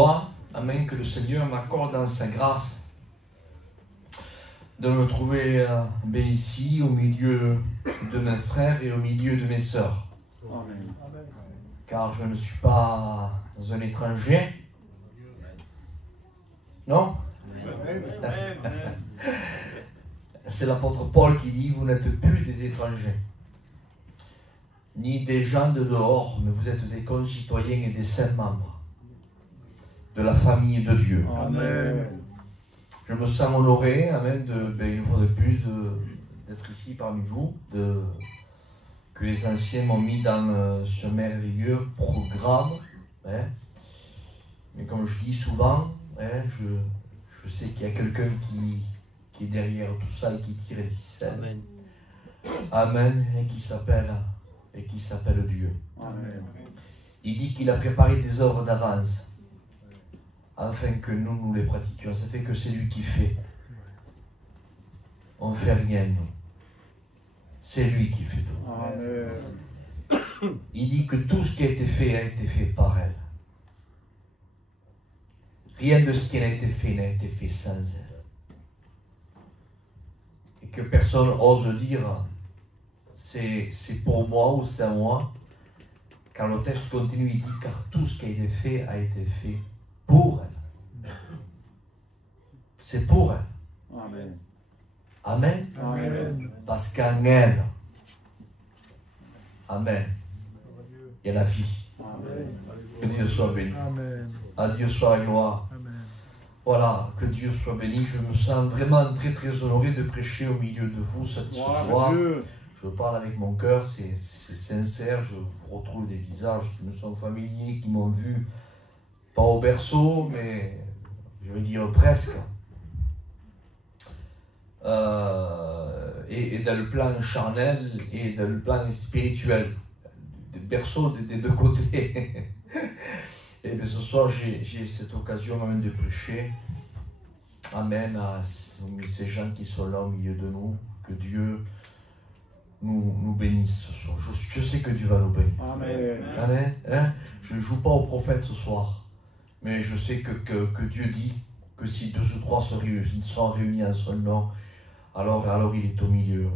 joie, amen, que le Seigneur m'accorde dans sa grâce de me trouver ici au milieu de mes frères et au milieu de mes sœurs. Amen. Car je ne suis pas un étranger. Non? C'est l'apôtre Paul qui dit, vous n'êtes plus des étrangers, ni des gens de dehors, mais vous êtes des concitoyens et des saints membres de la famille de Dieu. Amen. Je me sens honoré, amen, une fois de plus d'être ici parmi vous, que les anciens m'ont mis dans ce merveilleux programme. Hein. Mais comme je dis souvent, hein, je sais qu'il y a quelqu'un qui est derrière tout ça et qui tire les ficelles. Amen. Amen. Et qui s'appelle Dieu. Amen. Il dit qu'il a préparé des œuvres d'avance afin que nous les pratiquions. Ça fait que c'est lui qui fait. On ne fait rien, nous. C'est lui qui fait tout. Amen. Il dit que tout ce qui a été fait par elle. Rien de ce qui a été fait n'a été fait sans elle. Et que personne ose dire c'est pour moi ou c'est à moi. Car le texte continue, il dit car tout ce qui a été fait pour elle. C'est pour elle. Amen. Amen. Amen. Parce qu'en elle, amen, il y a la vie. Amen. Que Dieu soit béni. Amen. À Dieu soit la gloire. Amen. Voilà, que Dieu soit béni. Je me sens vraiment très très honoré de prêcher au milieu de vous ce soir. Je parle avec mon cœur, c'est sincère. Je retrouve des visages qui me sont familiers, qui m'ont vu, pas au berceau, mais je vais dire presque. Et dans le plan charnel et dans le plan spirituel, des berceaux des deux côtés. Et bien ce soir, j'ai cette occasion même de prêcher. Amen à ces gens qui sont là au milieu de nous. Que Dieu nous bénisse ce soir. Je sais que Dieu va nous bénir. Amen. Amen. Hein? Je ne joue pas au prophète ce soir. Mais je sais que Dieu dit que si 2 ou 3 sont réunis en son nom, alors il est au milieu.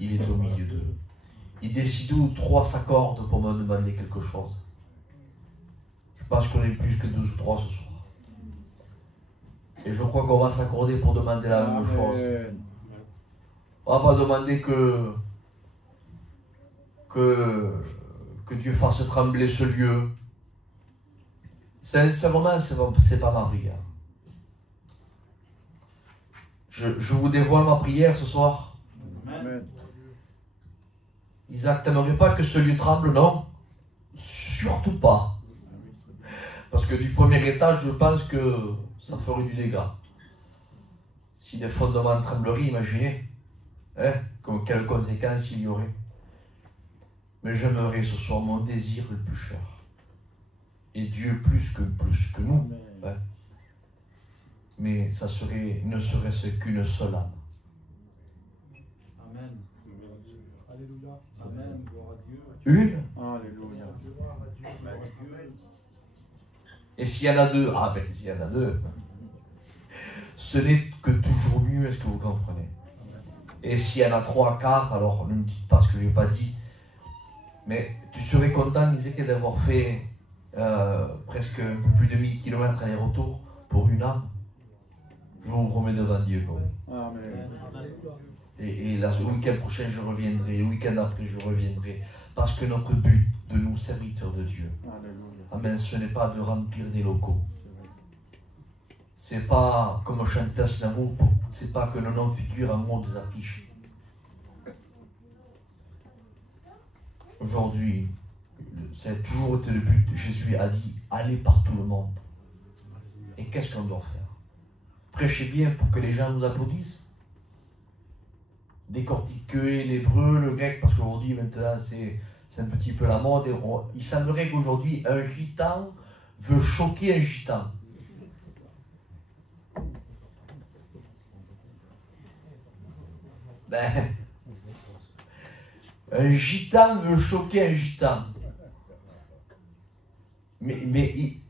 Il est au milieu d'eux. Il décide où 3 s'accordent pour me demander quelque chose. Je pense qu'on est plus que 2 ou 3 ce soir. Et je crois qu'on va s'accorder pour demander la même chose. On ne va pas demander que Dieu fasse trembler ce lieu. Sincèrement, c'est pas ma prière. Je vous dévoile ma prière ce soir. Amen. Isaac, t'aimerais pas que ce lieu tremble, non? Surtout pas. Parce que du premier étage, je pense que ça ferait du dégât. Si les fondements trembleraient, imaginez. Hein, quelles conséquences il y aurait. Mais j'aimerais ce soir mon désir le plus cher. Et Dieu plus que nous. Hein. Mais ça ne serait-ce qu'une seule âme. Amen. Alléluia. Amen. Gloire à Dieu. Une. Alléluia. Et s'il y en a 2, s'il y en a 2, ce n'est que toujours mieux, est-ce que vous comprenez? Et s'il y en a 3, 4, alors ne me dites pas ce que je n'ai pas dit, mais tu serais content, Isaac, d'avoir fait presque un peu plus de 1000 km aller-retour pour une âme. Je vous remets devant Dieu. Amen. Et là, le week-end prochain, je reviendrai, le week-end après, je reviendrai. Parce que notre but de nous, serviteurs de Dieu, amen, ce n'est pas de remplir des locaux. C'est pas comme chantait Aznavour, c'est pas que nos noms figurent en haut des affiches. Aujourd'hui, ça a toujours été le but. Jésus a dit, allez par tout le monde. Et qu'est-ce qu'on doit faire? Prêcher bien pour que les gens nous applaudissent. Décortiquer l'hébreu, le grec, parce qu'aujourd'hui, maintenant, c'est un petit peu la mode. Il semblerait qu'aujourd'hui, un gitan veut choquer un gitan. Un gitan veut choquer un gitan. Mais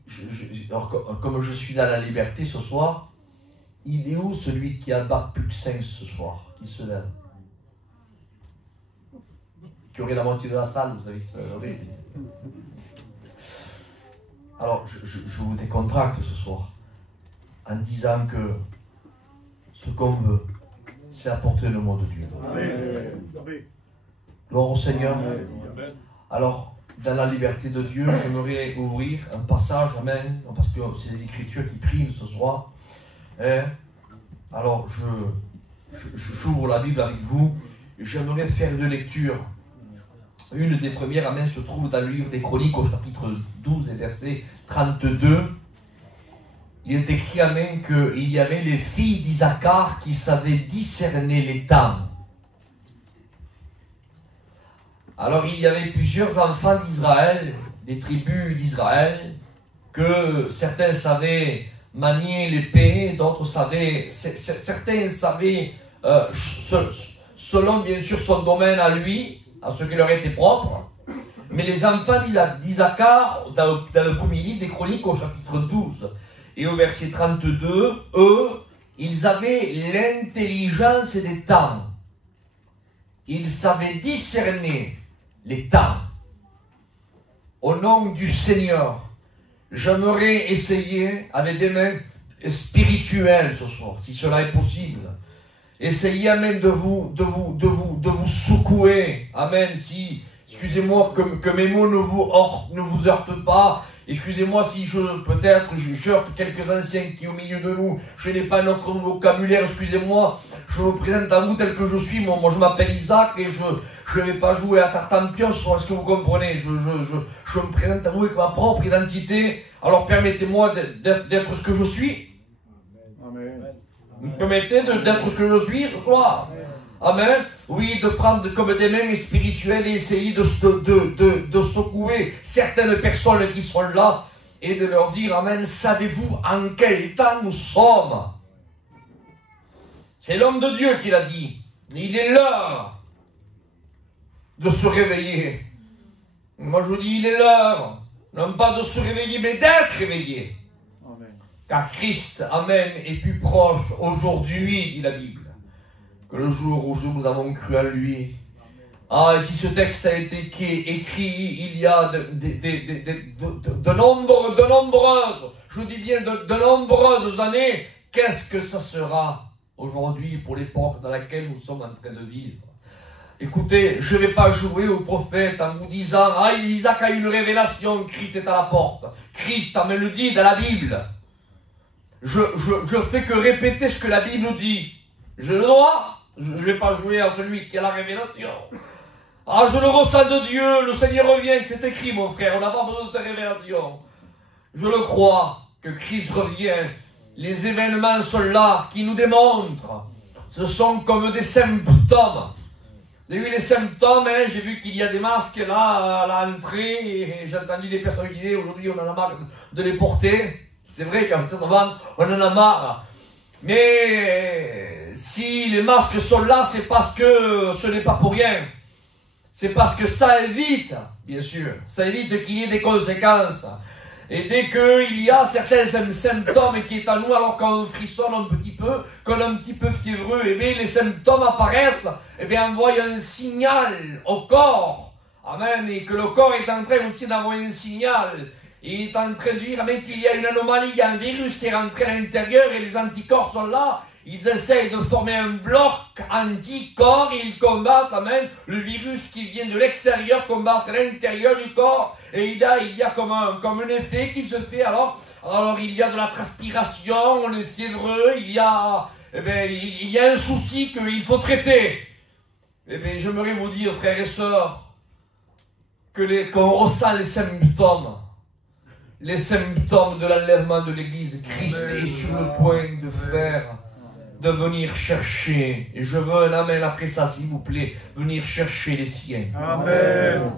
alors, comme je suis dans la liberté ce soir, il est où celui qui a bac plus que 5 ce soir, qui se lève? Qui aurait la moitié de la salle, vous savez que c'est horrible. Alors, je vous décontracte ce soir, en disant que ce qu'on veut, c'est apporter le mot de Dieu. Amen. Gloire au Seigneur. Alors, dans la liberté de Dieu, j'aimerais ouvrir un passage, amen, parce que c'est les Écritures qui priment ce soir. Et alors, j'ouvre la Bible avec vous, et j'aimerais faire deux lectures. Une des premières, amen, se trouve dans le livre des Chroniques, au chapitre 12 et verset 32. Il est écrit, amen, qu'il y avait les filles d'Isaacar qui savaient discerner les temps. Alors, il y avait plusieurs enfants d'Israël, des tribus d'Israël, que certains savaient manier l'épée, d'autres savaient, certains savaient, selon bien sûr son domaine à lui, à ce qui leur était propre, mais les enfants d'Isaacar, dans le premier livre des Chroniques, au chapitre 12 et au verset 32, eux, ils avaient l'intelligence des temps. Ils savaient discerner les temps. Au nom du Seigneur, j'aimerais essayer avec des mains spirituelles ce soir, si cela est possible. Essayez, amen, de vous secouer. Amen. Si, excusez-moi que mes mots ne vous heurtent pas. Excusez-moi si peut-être je heurte quelques anciens qui au milieu de nous, je n'ai pas notre vocabulaire, excusez-moi, je me présente à vous tel que je suis, moi je m'appelle Isaac et je ne vais pas jouer à Tartampion, est-ce que vous comprenez, je me présente à vous avec ma propre identité, alors permettez-moi d'être ce que je suis. Amen. Vous me permettez d'être ce que je suis ce soir? Amen. Oui, de prendre comme des mains spirituelles et essayer de secouer certaines personnes qui sont là et de leur dire, amen, savez-vous en quel temps nous sommes? C'est l'homme de Dieu qui l'a dit. Il est l'heure de se réveiller. Moi je vous dis, il est l'heure, non pas de se réveiller, mais d'être réveillé. Amen. Car Christ, amen, est plus proche aujourd'hui, dit la Bible, que le jour où nous avons cru à lui. Ah, et si ce texte a été écrit il y a de nombreuses, je dis bien de nombreuses années, qu'est-ce que ça sera aujourd'hui pour l'époque dans laquelle nous sommes en train de vivre? Écoutez, je ne vais pas jouer au prophète en vous disant, ah, Isaac a une révélation, Christ est à la porte. Christ, me le dit dans la Bible. Je fais que répéter ce que la Bible dit. Je le dois. Je ne vais pas jouer à celui qui a la révélation. Ah, je le ressens de Dieu, le Seigneur revient, c'est écrit mon frère, on n'a pas besoin de ta révélation. Je le crois, que Christ revient. Les événements sont là, qui nous démontrent. Ce sont comme des symptômes. Vous avez vu les symptômes, hein? J'ai vu qu'il y a des masques là, à l'entrée, et j'ai entendu des personnes qui disaient, aujourd'hui on en a marre de les porter. C'est vrai qu'en cette vente, on en a marre. Mais si les masques sont là, c'est parce que ce n'est pas pour rien. C'est parce que ça évite, bien sûr, ça évite qu'il y ait des conséquences. Et dès qu'il y a certains symptômes qui est en nous, alors qu'on frissonne un petit peu, qu'on est un petit peu fiévreux, et bien les symptômes apparaissent, et bien envoie un signal au corps. Amen. Et que le corps est en train aussi d'envoyer un signal. Il est en train de dire amen, qu'il y a une anomalie, il y a un virus qui est rentré à l'intérieur et les anticorps sont là. Ils essayent de former un bloc anticorps et ils combattent amen, le virus qui vient de l'extérieur, combattre l'intérieur du corps. Et il y a comme un effet qui se fait. Alors il y a de la transpiration, on est fiévreux, il y a un souci qu'il faut traiter. Eh bien, j'aimerais vous dire, frères et sœurs, qu'on ressent les symptômes de l'enlèvement de l'Église. Christ est sur le point de venir chercher. Et je veux un amen après ça, s'il vous plaît, venir chercher les siens. Amen.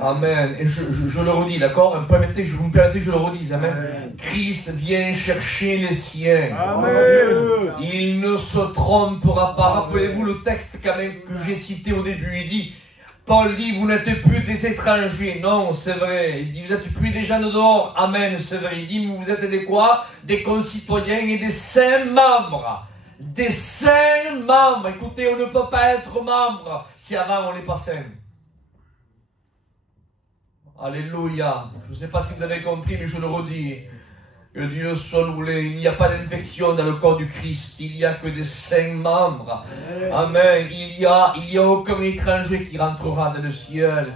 Amen. Et je le redis, d'accord? Vous me permettez que je le redise. Amen. Amen. Christ vient chercher les siens. Amen. Il ne se trompera pas. Rappelez-vous le texte que j'ai cité au début. Il dit, Paul dit, vous n'êtes plus des étrangers. Non, c'est vrai. Il dit, vous n'êtes plus des gens de dehors. Amen, c'est vrai. Il dit, vous êtes des quoi? Des concitoyens et des saints membres. Des saints membres. Écoutez, on ne peut pas être membre si avant on n'est pas saint. Alléluia. Je ne sais pas si vous avez compris, mais je le redis. Que Dieu soit loué. Il n'y a pas d'infection dans le corps du Christ. Il n'y a que des saints membres. Amen. Il y a aucun étranger qui rentrera dans le ciel.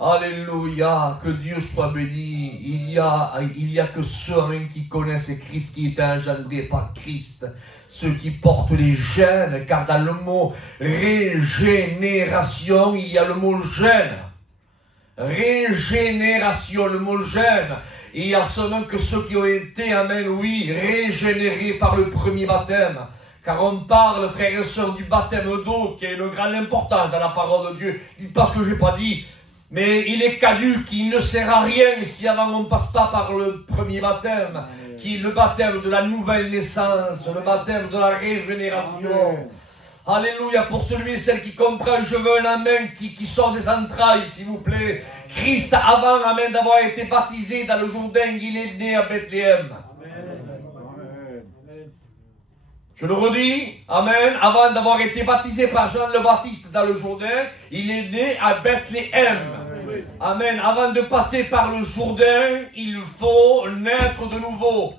Alléluia. Que Dieu soit béni. Il y a que ceux qui connaissent Christ, qui est engendré par Christ. Ceux qui portent les gènes. Car dans le mot régénération, il y a le mot gène. Régénération, le mot gène. Il y a seulement que ceux qui ont été, amen, oui, régénérés par le premier baptême. Car on parle, frères et sœurs, du baptême d'eau, qui est une grande importance dans la parole de Dieu. Dites pas ce que je n'ai pas dit. Mais il est caduque, il ne sert à rien si avant on ne passe pas par le premier baptême, qui est le baptême de la nouvelle naissance, le baptême de la régénération. Alléluia, pour celui et celle qui comprend, je veux un amen qui sort des entrailles, s'il vous plaît. Christ, avant, amen, d'avoir été baptisé dans le Jourdain, il est né à Bethléem. Amen. Je le redis, amen, avant d'avoir été baptisé par Jean le Baptiste dans le Jourdain, il est né à Bethléem. Amen. Avant de passer par le Jourdain, il faut naître de nouveau.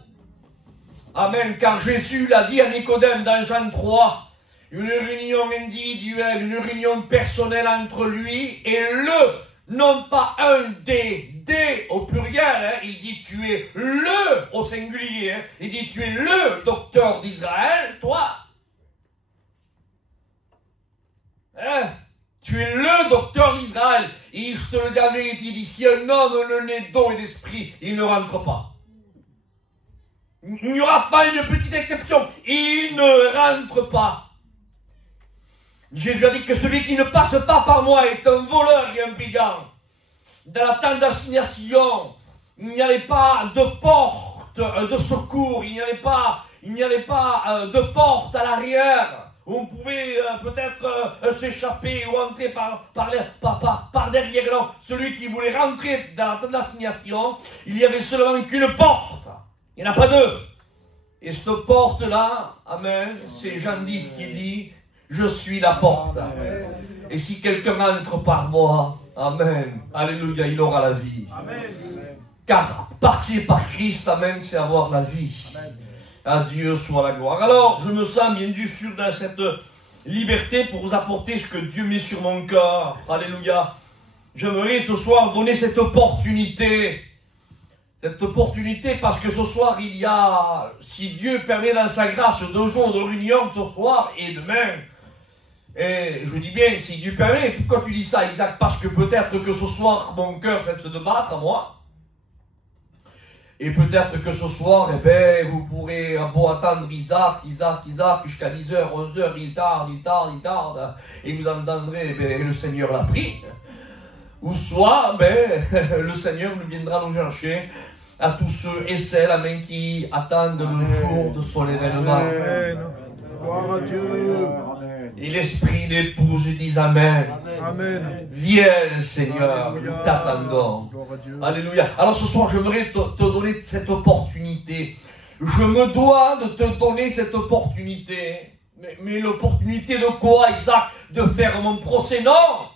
Amen, car Jésus l'a dit à Nicodème dans Jean 3. Une réunion individuelle, une réunion personnelle entre lui et non pas un des au pluriel, hein. Il dit tu es le au singulier, hein. Il dit tu es le docteur d'Israël, toi. Hein? Tu es le docteur d'Israël. Et je te le dis en vérité, il dit si un homme le nez d'eau et d'esprit, il ne rentre pas. Il n'y aura pas une petite exception, il ne rentre pas. Jésus a dit que celui qui ne passe pas par moi est un voleur et un brigand. Dans la tente d'assignation, il n'y avait pas de porte de secours, il n'y avait pas de porte à l'arrière où on pouvait peut-être s'échapper ou entrer par derrière. Non, celui qui voulait rentrer dans la tente d'assignation, il n'y avait seulement qu'une porte. Il n'y en a pas deux. Et cette porte-là, amen, c'est Jean 10 qui dit je suis la porte. Amen. Et si quelqu'un entre par moi, amen, alléluia, il aura la vie. Amen. Car passer par Christ, amen, c'est avoir la vie. Amen. À Dieu soit la gloire. Alors, je me sens bien sûr dans cette liberté pour vous apporter ce que Dieu met sur mon cœur. Alléluia. J'aimerais ce soir donner cette opportunité. Cette opportunité parce que ce soir, il y a, si Dieu permet dans sa grâce, 2 jours de réunion ce soir et demain. Et je dis bien, si Dieu permet, pourquoi tu dis ça, Isaac? Parce que peut-être que ce soir, mon cœur cesse de battre à moi. Et peut-être que ce soir, eh ben, vous pourrez beau attendre Isaac, jusqu'à 10h, 11h, il tarde. Et vous entendrez, eh ben, le Seigneur l'a pris. Ou soit, ben, le Seigneur viendra nous chercher à tous ceux et celles, amen, qui attendent le jour de son événement. Amen. Gloire à Dieu. Et l'esprit d'épouse dit Amen. Amen. Viens, Seigneur, nous t'attendons. Alléluia. Alors ce soir, j'aimerais te donner cette opportunité. Je me dois de te donner cette opportunité. Mais l'opportunité de quoi, Isaac? De faire mon procès? Non.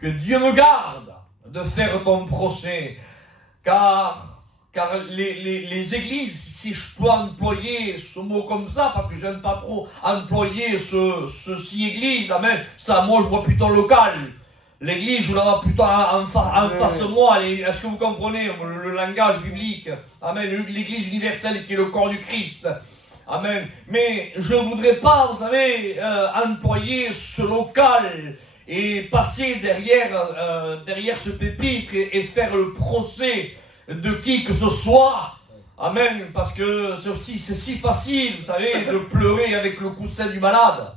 Que Dieu me garde de faire ton procès. Car les églises, si je peux employer ce mot comme ça, parce que j'aime pas trop employer ceci église, amen, ça, moi je vois plutôt local. L'église, je la vois plutôt en face de moi. Est-ce que vous comprenez le langage biblique? Amen, l'église universelle qui est le corps du Christ. Amen. Mais je voudrais pas, vous savez, employer ce local et passer derrière ce pupitre et faire le procès de qui que ce soit. Amen. Parce que c'est si facile, vous savez, de pleurer avec le coussin du malade.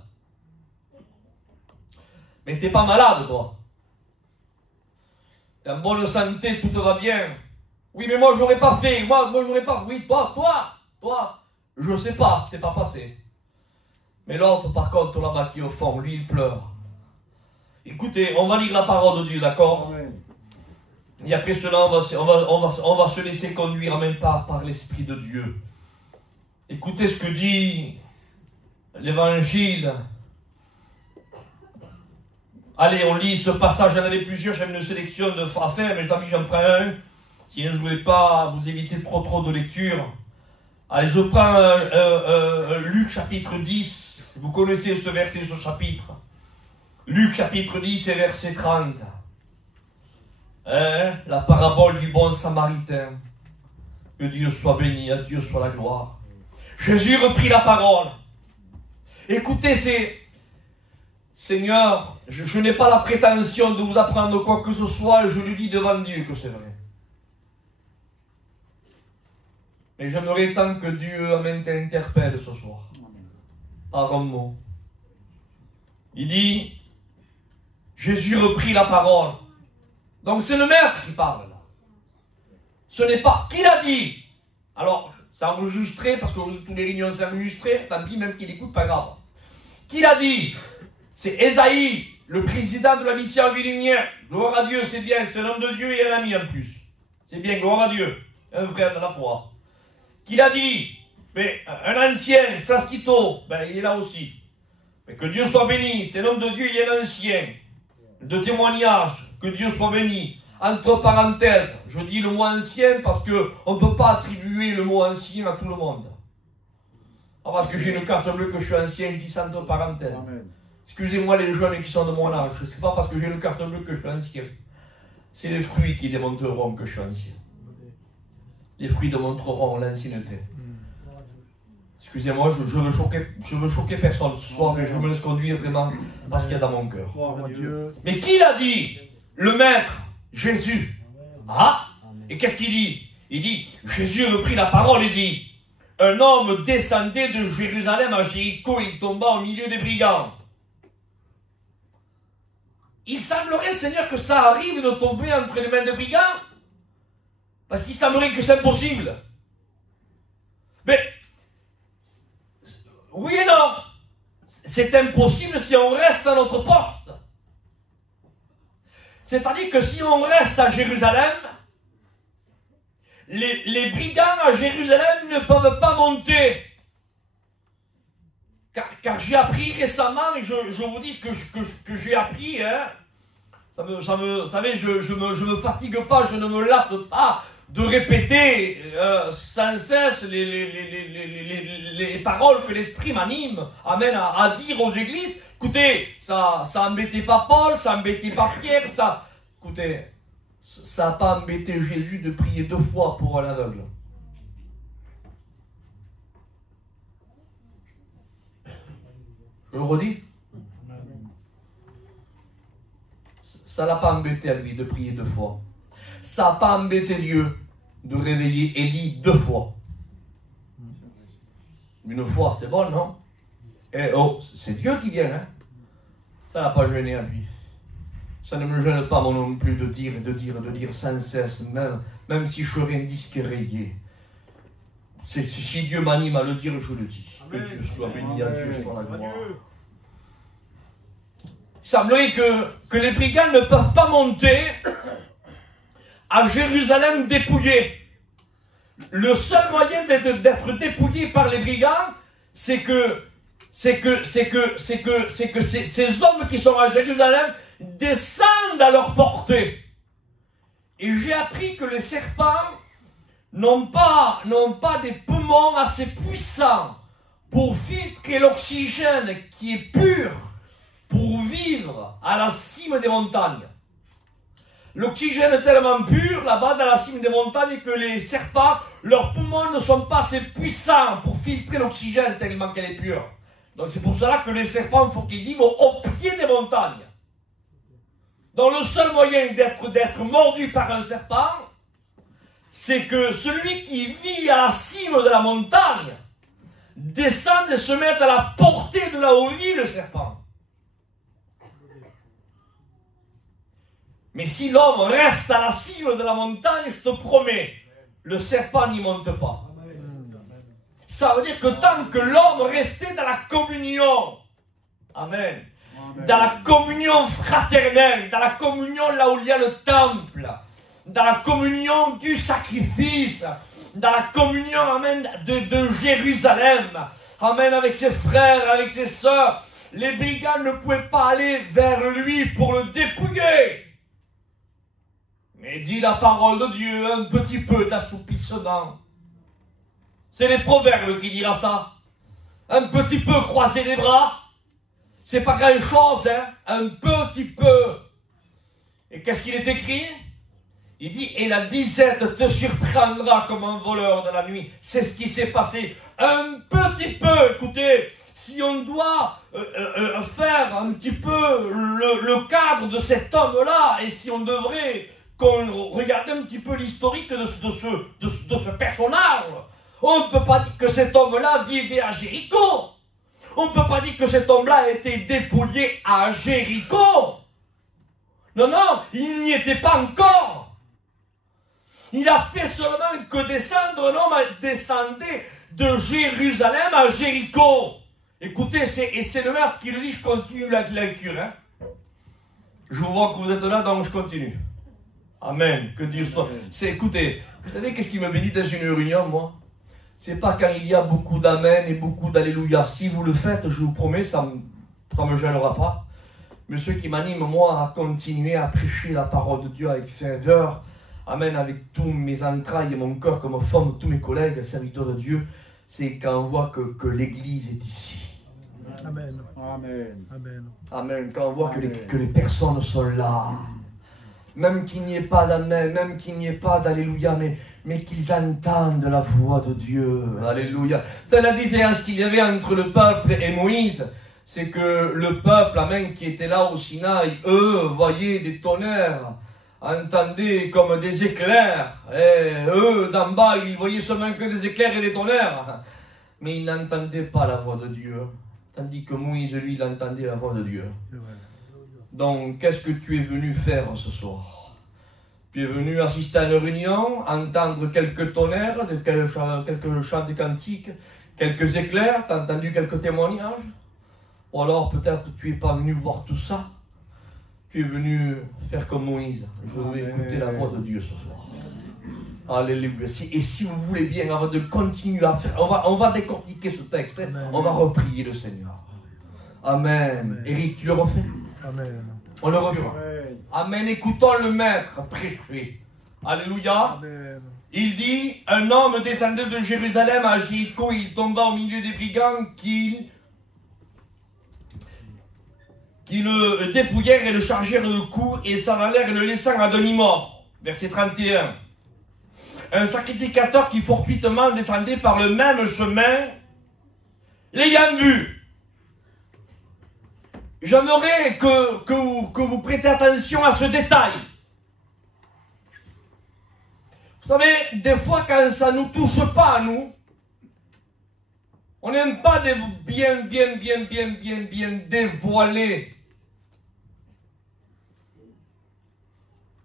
Mais t'es pas malade, toi. T'es en bonne santé, tout va bien. Oui, mais moi, j'aurais pas fait. Moi, j'aurais pas. Oui, toi, je sais pas, t'es pas passé. Mais l'autre, par contre, là-bas qui est au fond, lui, il pleure. Écoutez, on va lire la parole de Dieu, d'accord? Et après cela, on va se laisser conduire en même temps par l'Esprit de Dieu. Écoutez ce que dit l'Évangile. Allez, on lit ce passage, j'en avais plusieurs, j'avais une sélection à faire, mais j'en prends un. Sinon, je ne voulais pas vous éviter trop de lecture. Allez, je prends Luc chapitre 10. Vous connaissez ce verset, ce chapitre. Luc chapitre 10 et verset 30. La parabole du bon samaritain. Que Dieu soit béni, à Dieu soit la gloire. Jésus reprit la parole. Écoutez, Seigneur, je n'ai pas la prétention de vous apprendre quoi que ce soit, je lui dis devant Dieu que c'est vrai. Mais j'aimerais tant que Dieu m'interpelle ce soir. Par un mot. Il dit, Jésus reprit la parole. Donc c'est le maître qui parle là. Ce n'est pas qui l'a dit. Alors, c'est enregistré parce que toutes les réunions sont enregistrées. Tant pis, même qu'il écoute, pas grave. Qui l'a dit? C'est Esaïe, le président de la mission Villumière. Gloire à Dieu, c'est bien, c'est l'homme de Dieu et un ami en plus. C'est bien, gloire à Dieu. Un frère de la foi. Qui l'a dit? Mais un ancien, Flasquito, il est là aussi. Mais que Dieu soit béni, c'est l'homme de Dieu et un ancien. De témoignage, que Dieu soit béni. Entre parenthèses, je dis le mot ancien parce qu'on ne peut pas attribuer le mot ancien à tout le monde. Parce que j'ai une carte bleue que je suis ancien, je dis ça entre parenthèses. Excusez-moi les jeunes qui sont de mon âge, c'est pas parce que j'ai une carte bleue que je suis ancien. C'est les fruits qui démontreront que je suis ancien. Les fruits démontreront l'ancienneté. Excusez-moi, je veux choquer personne ce soir, mais je me laisse conduire vraiment parce qu'il y a dans mon cœur. Mais qui l'a dit? Le Maître, Jésus. Ah? Et qu'est-ce qu'il dit? Il dit, Jésus reprit la parole et dit, un homme descendait de Jérusalem à Jéricho, il tomba au milieu des brigands. Il semblerait, Seigneur, que ça arrive de tomber entre les mains des brigands, parce qu'il semblerait que c'est impossible. Mais, oui et non, c'est impossible si on reste à notre porte. C'est-à-dire que si on reste à Jérusalem, les brigands à Jérusalem ne peuvent pas monter. Car j'ai appris récemment, et je vous dis ce que j'ai appris, hein, vous savez, je me fatigue pas, je ne me lasse pas de répéter sans cesse les paroles que l'Esprit m'anime, amène à dire aux églises. Écoutez, ça embêtait pas Paul, ça embêtait pas Pierre, écoutez, ça n'a pas embêté Jésus de prier 2 fois pour un aveugle. Je le redis. Ça ne l'a pas embêté à lui de prier 2 fois. Ça n'a pas embêté Dieu de réveiller Élie 2 fois. 1 fois, c'est bon, non? Et oh, c'est Dieu qui vient, hein? Ça n'a pas gêné à lui. Ça ne me gêne pas, moi non plus, de dire sans cesse, même si je serais un disque rayé. Si Dieu m'anime à le dire, je le dis. Amen. Que Dieu soit béni, à Dieu soit la gloire. Il semblerait que les brigands ne peuvent pas monter à Jérusalem dépouillés. Le seul moyen d'être dépouillé par les brigands, c'est que ces hommes qui sont à Jérusalem descendent à leur portée. Et j'ai appris que les serpents n'ont pas des poumons assez puissants pour filtrer l'oxygène qui est pur pour vivre à la cime des montagnes. L'oxygène est tellement pur là-bas dans la cime des montagnes que les serpents, leurs poumons ne sont pas assez puissants pour filtrer l'oxygène tellement qu'elle est pure. Donc c'est pour cela que les serpents, il faut qu'ils vivent au pied des montagnes. Donc le seul moyen d'être mordu par un serpent, c'est que celui qui vit à la cime de la montagne descende et se mette à la portée de là où vit le serpent. Mais si l'homme reste à la cime de la montagne, je te promets, le serpent n'y monte pas. Ça veut dire que tant que l'homme restait dans la communion, amen, dans la communion fraternelle, dans la communion là où il y a le temple, dans la communion du sacrifice, dans la communion, amen, de Jérusalem, amen, avec ses frères, avec ses sœurs. Les brigands ne pouvaient pas aller vers lui pour le dépouiller. Mais dit la parole de Dieu, un petit peu d'assoupissement. C'est les Proverbes qui diront ça. Un petit peu croiser les bras. C'est pas grand chose, hein. Un petit peu. Et qu'est-ce qu'il est écrit? Il dit, et la disette te surprendra comme un voleur de la nuit. C'est ce qui s'est passé. Un petit peu, écoutez, si on doit faire un petit peu le cadre de cet homme-là, et si on devrait qu'on regarde un petit peu l'historique de ce personnage, on ne peut pas dire que cet homme-là vivait à Jéricho. On ne peut pas dire que cet homme-là a été dépouillé à Jéricho. Non, non, il n'y était pas encore. Il a fait seulement que descendre, un homme descendait de Jérusalem à Jéricho. Écoutez, c'est le maître qui le dit, je continue la lecture. Hein. Je vois que vous êtes là, donc je continue. Amen, que Dieu soit. Écoutez, vous savez qu'est-ce qui me bénit dans une réunion, moi? C'est pas quand il y a beaucoup d'amen et beaucoup d'alléluia. Si vous le faites, je vous promets, ça me gênera pas. Mais ce qui m'anime, moi, à continuer à prêcher la parole de Dieu avec ferveur, amen, avec tous mes entrailles et mon cœur, comme forment tous mes collègues, serviteurs de Dieu, c'est quand on voit que l'Église est ici. Amen. Amen. Amen. Amen. Quand on voit que les personnes sont là, même qu'il n'y ait pas d'amen, même qu'il n'y ait pas d'alléluia, mais qu'ils entendent la voix de Dieu. Alléluia. C'est la différence qu'il y avait entre le peuple et Moïse. C'est que le peuple, amen, qui était là au Sinaï, eux, voyaient des tonnerres, entendaient comme des éclairs. Et eux, d'en bas, ils voyaient seulement que des éclairs et des tonnerres. Mais ils n'entendaient pas la voix de Dieu. Tandis que Moïse, lui, il entendait la voix de Dieu. Donc, qu'est-ce que tu es venu faire ce soir? Tu es venu assister à une réunion, entendre quelques tonnerres, quelques chants de cantiques, quelques éclairs, tu as entendu quelques témoignages? Ou alors peut-être tu n'es pas venu voir tout ça, tu es venu faire comme Moïse. Je vais écouter la voix de Dieu ce soir. Alléluia. Et si vous voulez bien, avant de continuer à faire, on va décortiquer ce texte, hein. On va reprier le Seigneur. Amen. Éric, tu le refais? Amen. On le refait. Amen. Écoutons le maître prêcher. Alléluia. Amen. Il dit, un homme descendait de Jérusalem à Jéricho, il tomba au milieu des brigands qui le dépouillèrent et le chargèrent de coups et s'en allèrent le laissant à demi-mort. Verset 31. Un sacrificateur qui fortuitement descendait par le même chemin, l'ayant vu. J'aimerais que vous prêtez attention à ce détail. Vous savez, des fois quand ça ne nous touche pas à nous, on n'aime pas bien dévoiler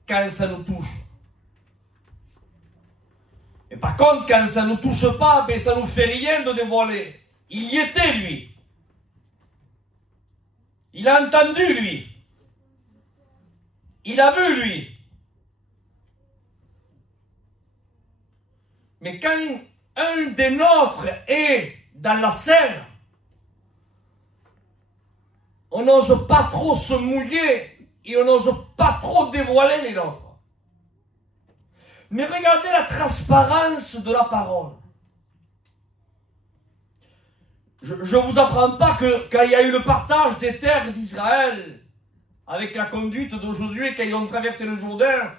quand ça nous touche. Et par contre, quand ça ne nous touche pas, ben, ça ne nous fait rien de dévoiler. Il y était, lui. Il a entendu, lui. Il a vu, lui. Mais quand un des nôtres est dans la scène, on n'ose pas trop se mouiller et on n'ose pas trop dévoiler les nôtres. Mais regardez la transparence de la parole. Je ne vous apprends pas que quand il y a eu le partage des terres d'Israël, avec la conduite de Josué, quand ils ont traversé le Jourdain,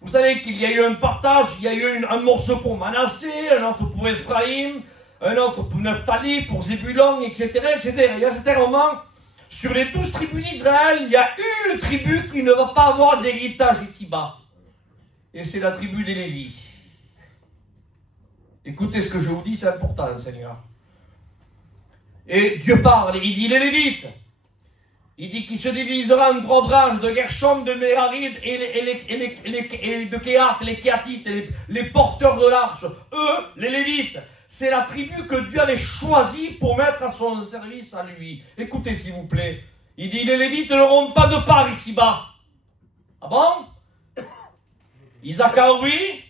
vous savez qu'il y a eu un partage, il y a eu un morceau pour Manassé, un autre pour Ephraïm, un autre pour Nephtali, pour Zébulon, etc., etc. Et à cet moment, sur les 12 tribus d'Israël, il y a une tribu qui ne va pas avoir d'héritage ici-bas. Et c'est la tribu des Lévites. Écoutez ce que je vous dis, c'est important, Seigneur. Et Dieu parle, il dit les Lévites. Il dit qu'il se divisera en 3 branches de Gershom, de Méharid et de Kéhat, les Kéhatites, les porteurs de l'arche. Eux, les Lévites, c'est la tribu que Dieu avait choisie pour mettre à son service à lui. Écoutez s'il vous plaît. Il dit, les Lévites n'auront pas de part ici-bas. Ah bon? Isaacar, oui.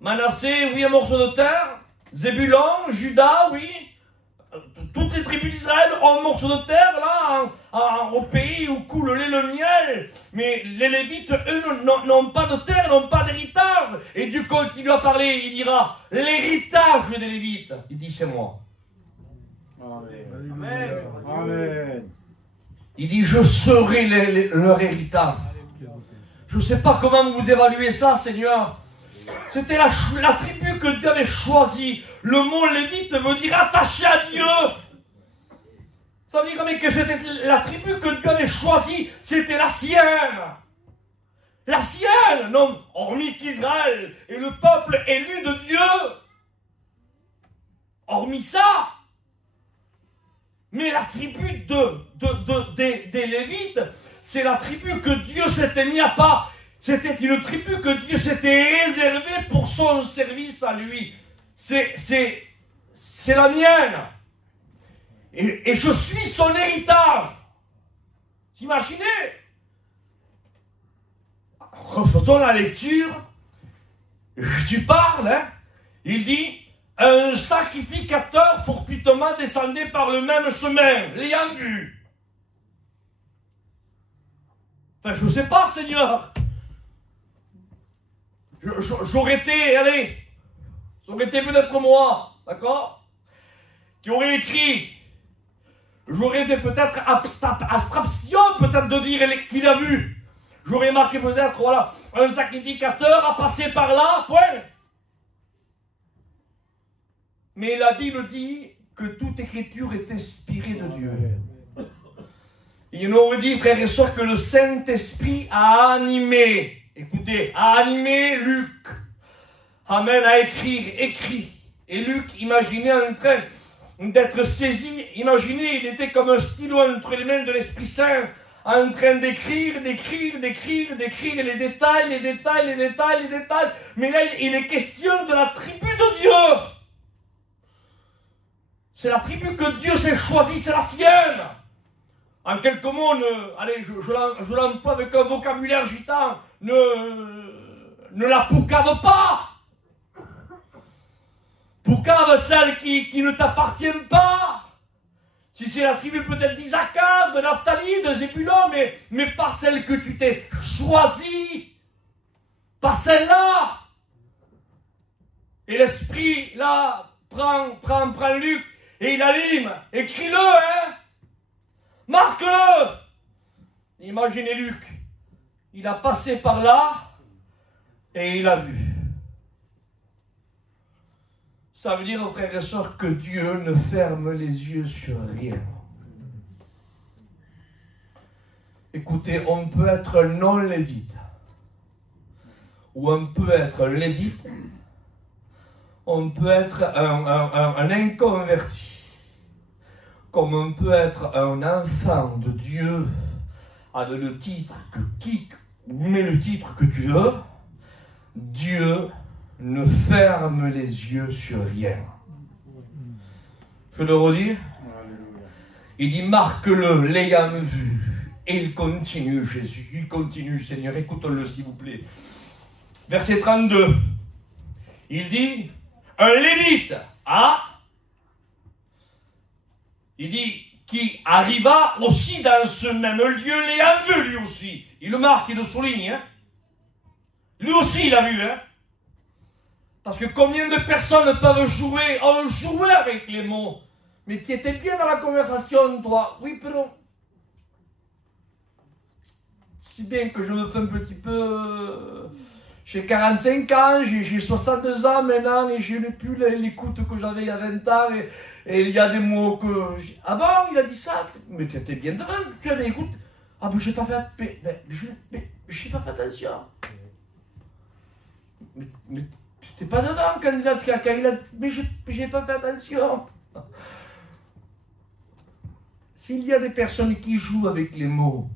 Manassé, oui, un morceau de terre. Zébulon, Judas, oui. Toutes les tribus d'Israël ont un morceau de terre, là, au pays où coule le lait, le miel. Mais les Lévites, eux, n'ont pas de terre, n'ont pas d'héritage. Et Dieu continue à parler, il dira, l'héritage des Lévites. Il dit, c'est moi. Amen. Amen. Il dit, je serai leur héritage. Je ne sais pas comment vous évaluez ça, Seigneur. C'était la tribu que Dieu avait choisie. Le mot Lévite veut dire attaché à Dieu. Ça veut dire que c'était la tribu que Dieu avait choisie. C'était la sienne. La sienne. Non, hormis qu'Israël est le peuple élu de Dieu. Hormis ça. Mais la tribu des Lévites, c'est la tribu que Dieu s'était mis à part. C'était une tribu que Dieu s'était réservée pour son service à lui. C'est la mienne. Et je suis son héritage. Imaginez. Refaisons la lecture. Tu parles, hein. Il dit, un sacrificateur fortuitement descendait par le même chemin, l'ayant vu. Enfin, je ne sais pas, Seigneur. J'aurais été, ça aurait été peut-être moi, d'accord, qui aurait écrit, j'aurais été peut-être abstraction, peut-être de dire qu'il a vu. J'aurais marqué peut-être, voilà, un sacrificateur a passé par là, point. Mais la Bible dit que toute écriture est inspirée de Dieu. Il nous aurait dit, frères et sœurs, que le Saint-Esprit a animé, écoutez, a animé Luc. Amen, à écrit. Et Luc, imaginez en train d'être saisi, imaginez, il était comme un stylo entre les mains de l'Esprit Saint, en train d'écrire les détails. Mais là, il est question de la tribu de Dieu. C'est la tribu que Dieu s'est choisie, c'est la sienne. En quelques mots, je l'emploie avec un vocabulaire gitan, ne la poucave pas. Poucave celle qui ne t'appartient pas. Si c'est la tribu peut-être d'Isaacar, de Naphtali, de Zébulon, mais pas celle que tu t'es choisie. Pas celle-là. Et l'esprit, là, prend Luc et il anime. Écris-le, hein. Marque-le. Imaginez Luc. Il a passé par là et il a vu. Ça veut dire, frères et sœurs, que Dieu ne ferme les yeux sur rien. Écoutez, on peut être non-lévite, ou on peut être lévite, on peut être un inconverti, comme on peut être un enfant de Dieu, avec le titre mets le titre que tu veux. Dieu ne ferme les yeux sur rien. Je le redis. Il dit, marque-le, l'ayant vu. Et il continue, Jésus. Il continue, Seigneur. Écoutons-le, s'il vous plaît. Verset 32. Il dit, un lévite il dit, qui arriva aussi dans ce même lieu, l'ayant vu, lui aussi. Il le marque, il le souligne. Hein. Lui aussi, il a vu. Hein. Parce que combien de personnes peuvent jouer avec les mots. Mais tu étais bien dans la conversation, toi. Oui, pardon. Si bien que je me fais un petit peu... J'ai 45 ans, j'ai 62 ans maintenant, et je n'ai plus l'écoute que j'avais il y a 20 ans, et il y a des mots que... Ah bon, il a dit ça. Mais tu étais bien devant, tu avais écouté. Ah mais j'ai pas fait... Mais j'ai pas fait attention. Mais tu n'étais pas dedans quand il a... Mais j'ai pas fait attention. S'il y a des personnes qui jouent avec les mots,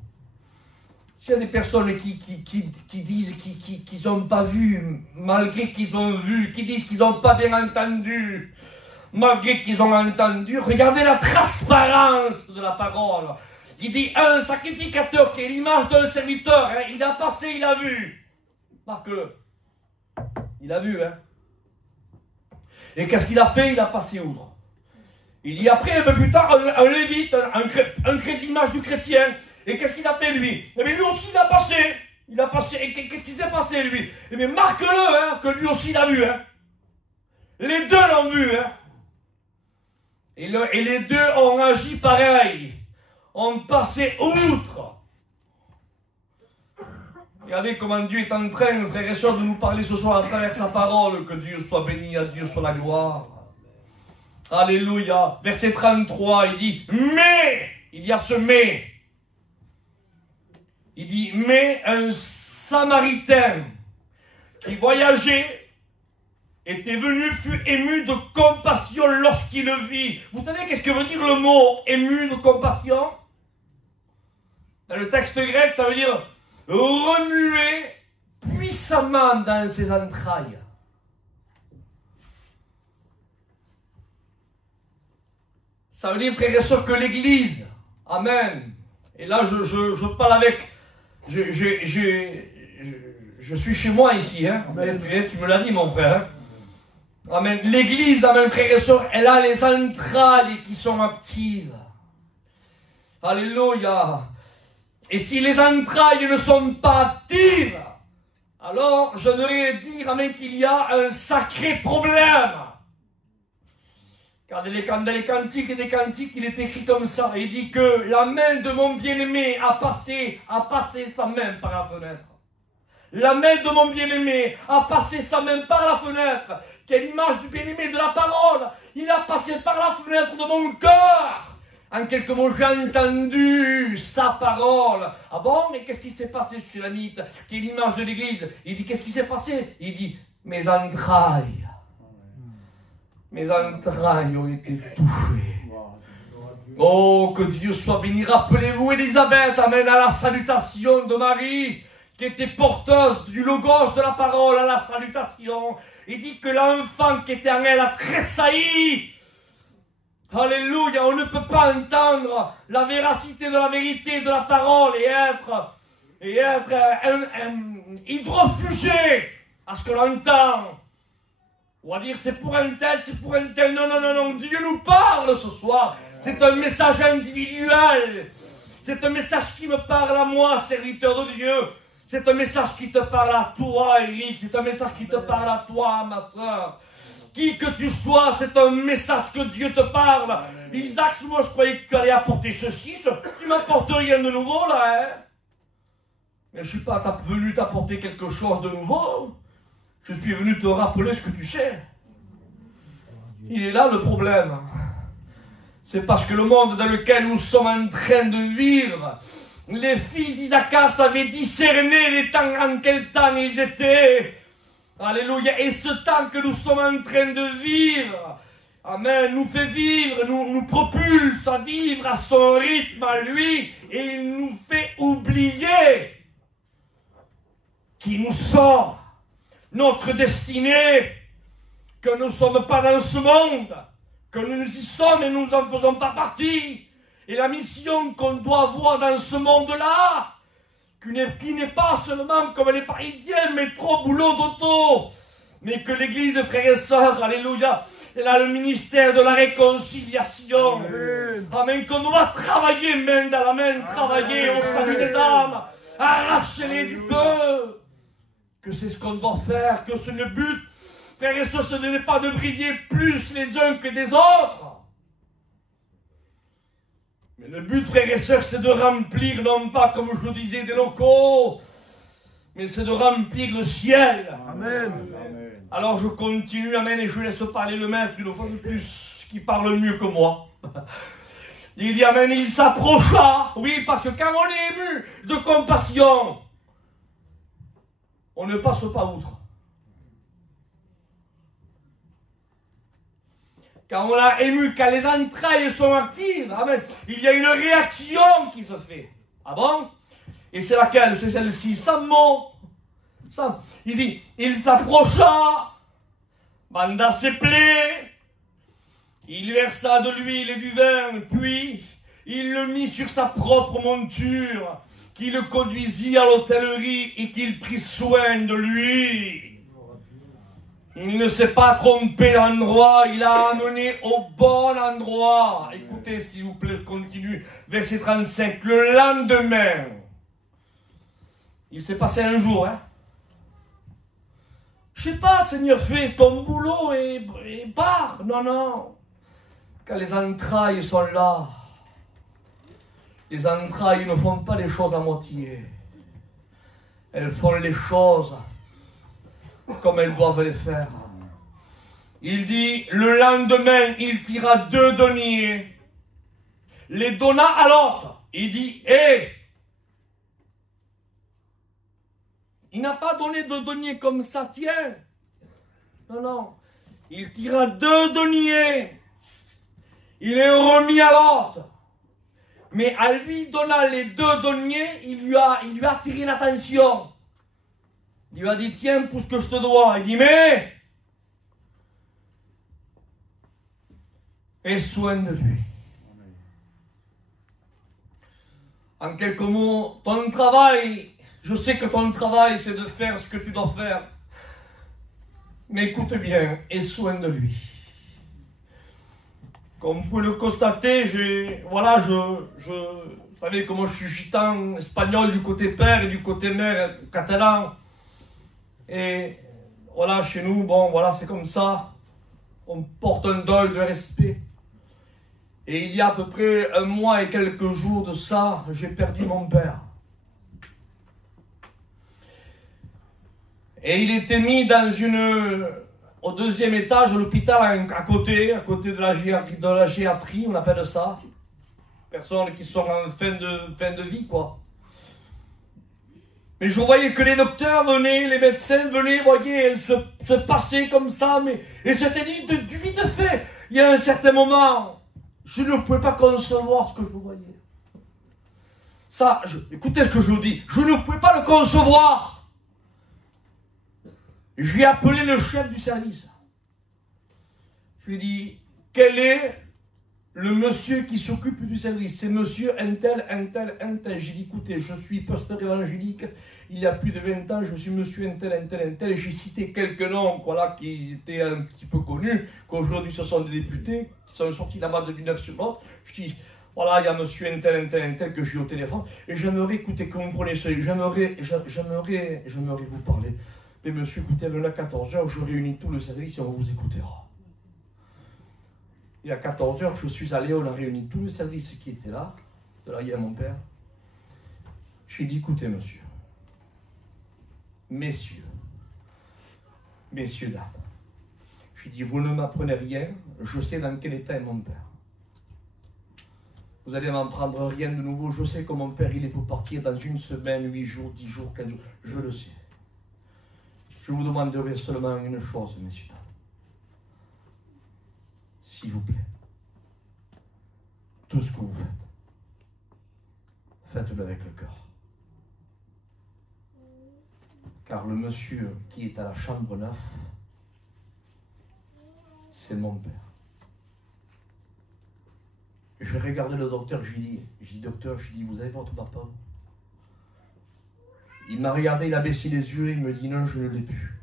s'il y a des personnes qui disent qu'ils n'ont pas vu, malgré qu'ils ont vu, qui disent qu'ils n'ont pas bien entendu, malgré qu'ils ont entendu, regardez la transparence de la parole. Il dit un sacrificateur qui est l'image d'un serviteur. Hein, il a passé, il a vu. Marque-le. Il a vu, hein. Et qu'est-ce qu'il a fait? Il a passé outre. Il dit après, un peu plus tard, un lévite, un crée de l'image du chrétien. Et qu'est-ce qu'il a fait, lui? Eh bien, lui aussi, il a passé. Il a passé. Et qu'est-ce qui s'est passé, lui? Eh bien, marque-le, hein, que lui aussi, il a vu, hein. Les deux l'ont vu, hein. Et les deux ont agi pareil. Ont passé outre. Regardez comment Dieu est en train, frères et sœurs, de nous parler ce soir à travers sa parole. Que Dieu soit béni, à Dieu soit la gloire. Alléluia. Verset 33, il dit, mais, il y a ce mais. Il dit, mais un Samaritain qui voyageait était venu, fut ému de compassion lorsqu'il le vit. Vous savez qu'est-ce que veut dire le mot ému de compassion? Dans le texte grec, ça veut dire remuer puissamment dans ses entrailles. Ça veut dire, frères et sœurs, que l'Église, amen, et là je parle avec, je suis chez moi ici, hein, tu me l'as dit mon frère, hein? Amen, l'Église, amen, frères et sœurs, elle a les entrailles qui sont actives. Alléluia. Et si les entrailles ne sont pas actives, alors je devrais dire, amen, qu'il y a un sacré problème. Car dans les cantiques et des cantiques, il est écrit comme ça. Il dit que la main de mon bien-aimé a passé sa main par la fenêtre. La main de mon bien-aimé a passé sa main par la fenêtre. Quelle image du bien-aimé de la parole. Il a passé par la fenêtre de mon cœur. En quelques mots, j'ai entendu sa parole. Ah bon, mais qu'est-ce qui s'est passé sur la mythe, qui est l'image de l'Église? Il dit, qu'est-ce qui s'est passé? Il dit, mes entrailles ont été touchées. Oh, que Dieu soit béni. Rappelez-vous Élisabeth, amen, à la salutation de Marie, qui était porteuse du logos de la parole, à la salutation. Il dit que l'enfant qui était en elle a tressailli. Alléluia, on ne peut pas entendre la véracité de la vérité de la parole et être hydrofugé à ce que l'on entend. On va dire c'est pour un tel, c'est pour un tel. Non, non, non, non, Dieu nous parle ce soir. C'est un message individuel. C'est un message qui me parle à moi, serviteur de Dieu. C'est un message qui te parle à toi, Eric. C'est un message qui te parle à toi, ma soeur. Qui que tu sois, c'est un message que Dieu te parle. Amen. Isaac, moi je croyais que tu allais apporter ceci. Tu m'apportes rien de nouveau là, hein? Mais je ne suis pas venu t'apporter quelque chose de nouveau. Je suis venu te rappeler ce que tu sais. Il est là le problème. C'est parce que le monde dans lequel nous sommes en train de vivre, les fils d'Isaac savaient discerner les temps, en quel temps ils étaient. Alléluia. Et ce temps que nous sommes en train de vivre, amen, nous fait vivre, nous propulse à vivre à son rythme, à lui, et il nous fait oublier qui nous sommes, notre destinée, que nous ne sommes pas dans ce monde, que nous y sommes et nous n'en faisons pas partie, et la mission qu'on doit avoir dans ce monde-là, qui n'est pas seulement comme les Parisiens, métro, boulot, d'auto, mais que l'Église, frères et sœurs, alléluia, elle a le ministère de la réconciliation. Amen. Amen. Qu'on doit travailler main dans la main, travailler au salut des âmes, arracher-les du feu. Que c'est ce qu'on doit faire, que c'est le but, frères et sœurs, ce n'est pas de briller plus les uns que des autres. Mais le but, frères et sœurs, c'est de remplir, non pas, comme je le disais, des locaux, mais c'est de remplir le ciel. Amen. Amen. Alors je continue, amen, et je laisse parler le maître une fois de plus, qui parle mieux que moi. Il dit, amen, il s'approcha. Oui, parce que quand on est ému de compassion, on ne passe pas outre. Quand on a ému, quand les entrailles sont actives, amen, il y a une réaction qui se fait. Ah bon? Et c'est laquelle? C'est celle-ci, sans mot. Ça. Il dit, il s'approcha, banda ses plaies, il versa de l'huile et du vin, puis il le mit sur sa propre monture, qu'il le conduisit à l'hôtellerie et qu'il prit soin de lui. Il ne s'est pas trompé d'endroit, il a amené au bon endroit. Écoutez, s'il vous plaît, je continue. Verset 35. Le lendemain, il s'est passé un jour, hein. Je sais pas, Seigneur, fais ton boulot et pars. Non, non. Quand les entrailles sont là, les entrailles ne font pas les choses à moitié. Elles font les choses comme elles doivent les faire. Il dit, le lendemain, il tira 2 deniers, les donna à l'autre. Il dit, hé! Il n'a pas donné 2 deniers comme ça, tiens. Non, non. Il tira 2 deniers. Il les remis à l'autre. Mais en lui donnant les 2 deniers, il lui a attiré l'attention. Il lui a dit, tiens, pour ce que je te dois. Il dit, mais, aie soin de lui. En quelques mots, ton travail, je sais que ton travail, c'est de faire ce que tu dois faire. Mais écoute bien, aie soin de lui. Comme vous pouvez le constater, vous savez comment je suis gitan espagnol du côté père et du côté mère catalan. Et voilà, chez nous, bon, voilà, c'est comme ça. On porte un deuil de respect. Et il y a à peu près 1 mois et quelques jours de ça, j'ai perdu mon père. Et il était mis au 2e étage de l'hôpital à côté de la gériatrie, on appelle ça. Personnes qui sont en fin de vie, quoi. Mais je voyais que les docteurs venaient, les médecins venaient, voyez, elles se passaient comme ça, et c'était dit du vite fait. Il y a un certain moment, je ne pouvais pas concevoir ce que je voyais. Ça, écoutez ce que je vous dis, je ne pouvais pas le concevoir. J'ai appelé le chef du service. Je lui ai dit, quel est le monsieur qui s'occupe du service? C'est monsieur untel. J'ai dit, écoutez, je suis pasteur évangélique, il y a plus de 20 ans, je suis monsieur untel. Et j'ai cité quelques noms, voilà, qui étaient un petit peu connus, qu'aujourd'hui ce sont des députés, qui sont sortis là-bas de 19 sur l'autre. Je dis, voilà, il y a monsieur untel que j'ai au téléphone, et j'aimerais, écoutez, que vous me preniez ça, j'aimerais vous parler. Mais monsieur, écoutez, à 14h, je réunis tout le service et on vous écoutera. Et à 14h, je suis allé, on a réuni tout le service qui était là. De là, il y a mon père. J'ai dit, écoutez, monsieur, messieurs, dames, j'ai dit, vous ne m'apprenez rien, je sais dans quel état est mon père. Vous allez m'en prendre rien de nouveau, je sais que mon père, il est pour partir dans 1 semaine, 8 jours, 10 jours, 15 jours, je le sais. Je vous demanderai seulement une chose, messieurs, dames. S'il vous plaît, tout ce que vous faites, faites-le avec le cœur. Car le monsieur qui est à la chambre 9, c'est mon père. J'ai regardé le docteur, j'ai dit, docteur, vous avez votre papa? Il m'a regardé, il a baissé les yeux, il me dit, non, je ne l'ai plus.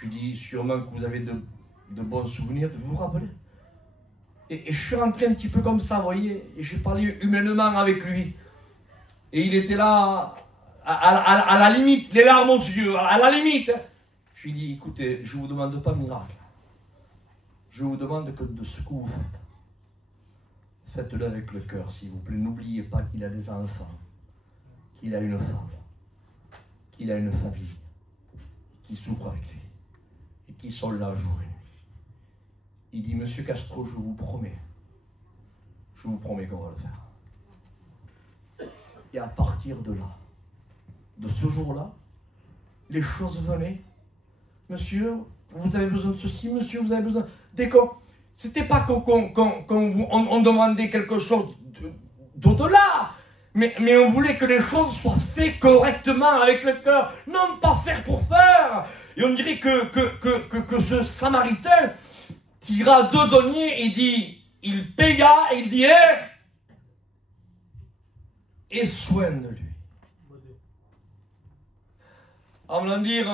Je dis, sûrement que vous avez de bons souvenirs, de vous rappeler. Et je suis rentré un petit peu comme ça, vous voyez, et j'ai parlé humainement avec lui. Et il était là, à la limite, les larmes aux yeux, à la limite. Je lui ai dit, écoutez, je ne vous demande pas miracle. Je vous demande que de ce que vous faites, faites-le avec le cœur, s'il vous plaît. N'oubliez pas qu'il a des enfants, qu'il a une femme, qu'il a une famille, qui souffre avec lui, et qui sont là jour et nuit. Il dit, monsieur Castro, je vous promets qu'on va le faire. Et à partir de là, de ce jour-là, les choses venaient. Monsieur, vous avez besoin de ceci, monsieur, vous avez besoin... C'était pas qu'on demandait quelque chose d'au-delà, mais on voulait que les choses soient faites correctement, avec le cœur, non pas faire pour faire. Et on dirait que ce Samaritain tira 2 deniers et dit, il paya et il dit, aie soin de lui. En voulant dire,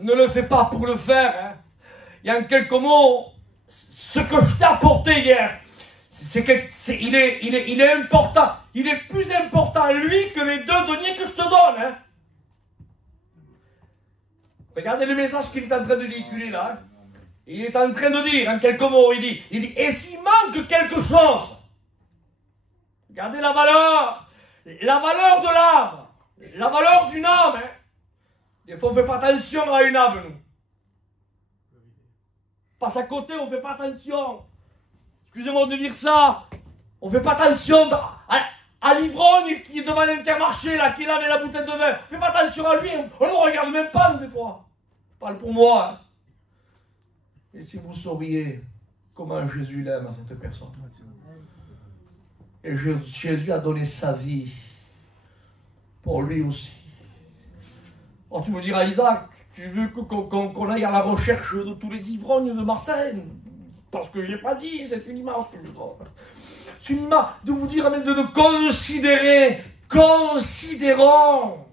ne le fais pas pour le faire. Hein. Il y a en quelques mots, ce que je t'ai apporté hier, il est important. Il est plus important lui que les 2 deniers que je te donne. Hein. Regardez le message qu'il est en train de véhiculer là. Hein. Il est en train de dire, en quelques mots, il dit, et s'il manque quelque chose, regardez la valeur de l'âme, la valeur d'une âme. Hein. Des fois, on ne fait pas attention à une âme, nous. Passe à côté, on ne fait pas attention. Excusez-moi de dire ça. On ne fait pas attention à l'ivrogne qui est devant l'Intermarché, là, qui lave la bouteille de vin. On ne fait pas attention à lui. On ne le regarde même pas, des fois. Je parle pour moi. Hein. Et si vous sauriez comment Jésus l'aime à cette personne. Et Jésus a donné sa vie pour lui aussi. Oh, tu me diras, Isaac, tu veux qu'on aille à la recherche de tous les ivrognes de Marseille? Parce que je n'ai pas dit, c'est une image que je donne. C'est une image de vous dire, mais de considérer, considérons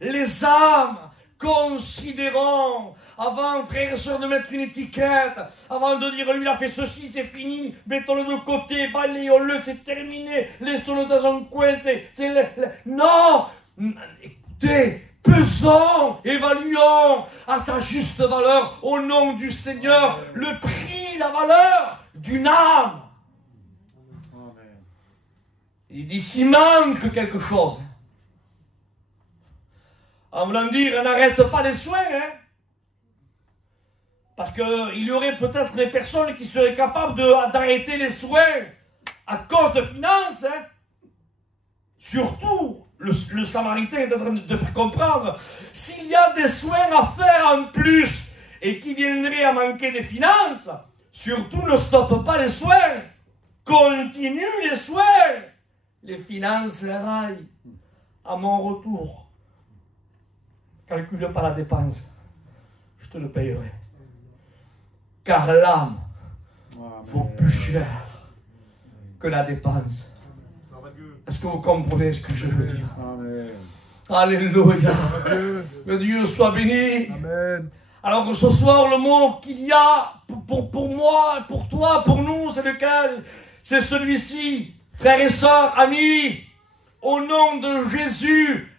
les âmes, considérons, avant, frères et sœurs, de mettre une étiquette, avant de dire, lui, il a fait ceci, c'est fini, mettons-le de côté, balayons-le, c'est terminé, laissons-le dans un coin, non! Écoutez, pesons, évaluons à sa juste valeur, au nom du Seigneur, le prix, la valeur d'une âme. Il dit, s'il manque quelque chose, en voulant dire, n'arrête pas les soins, hein. Parce qu'il y aurait peut-être des personnes qui seraient capables d'arrêter les soins à cause de finances. Hein. Surtout, le Samaritain est en train de faire comprendre, s'il y a des soins à faire en plus et qui viendraient à manquer des finances, surtout ne stoppe pas les soins. Continue les soins. Les finances raillent à mon retour. Calcule pas la dépense. Je te le payerai. Car l'âme vaut plus cher que la dépense. Est-ce que vous comprenez ce que je veux dire? Amen. Alléluia. Que Dieu soit béni. Amen. Alors ce soir, le mot qu'il y a pour moi, pour toi, pour nous, c'est lequel? C'est celui-ci. Frères et sœurs, amis, au nom de Jésus,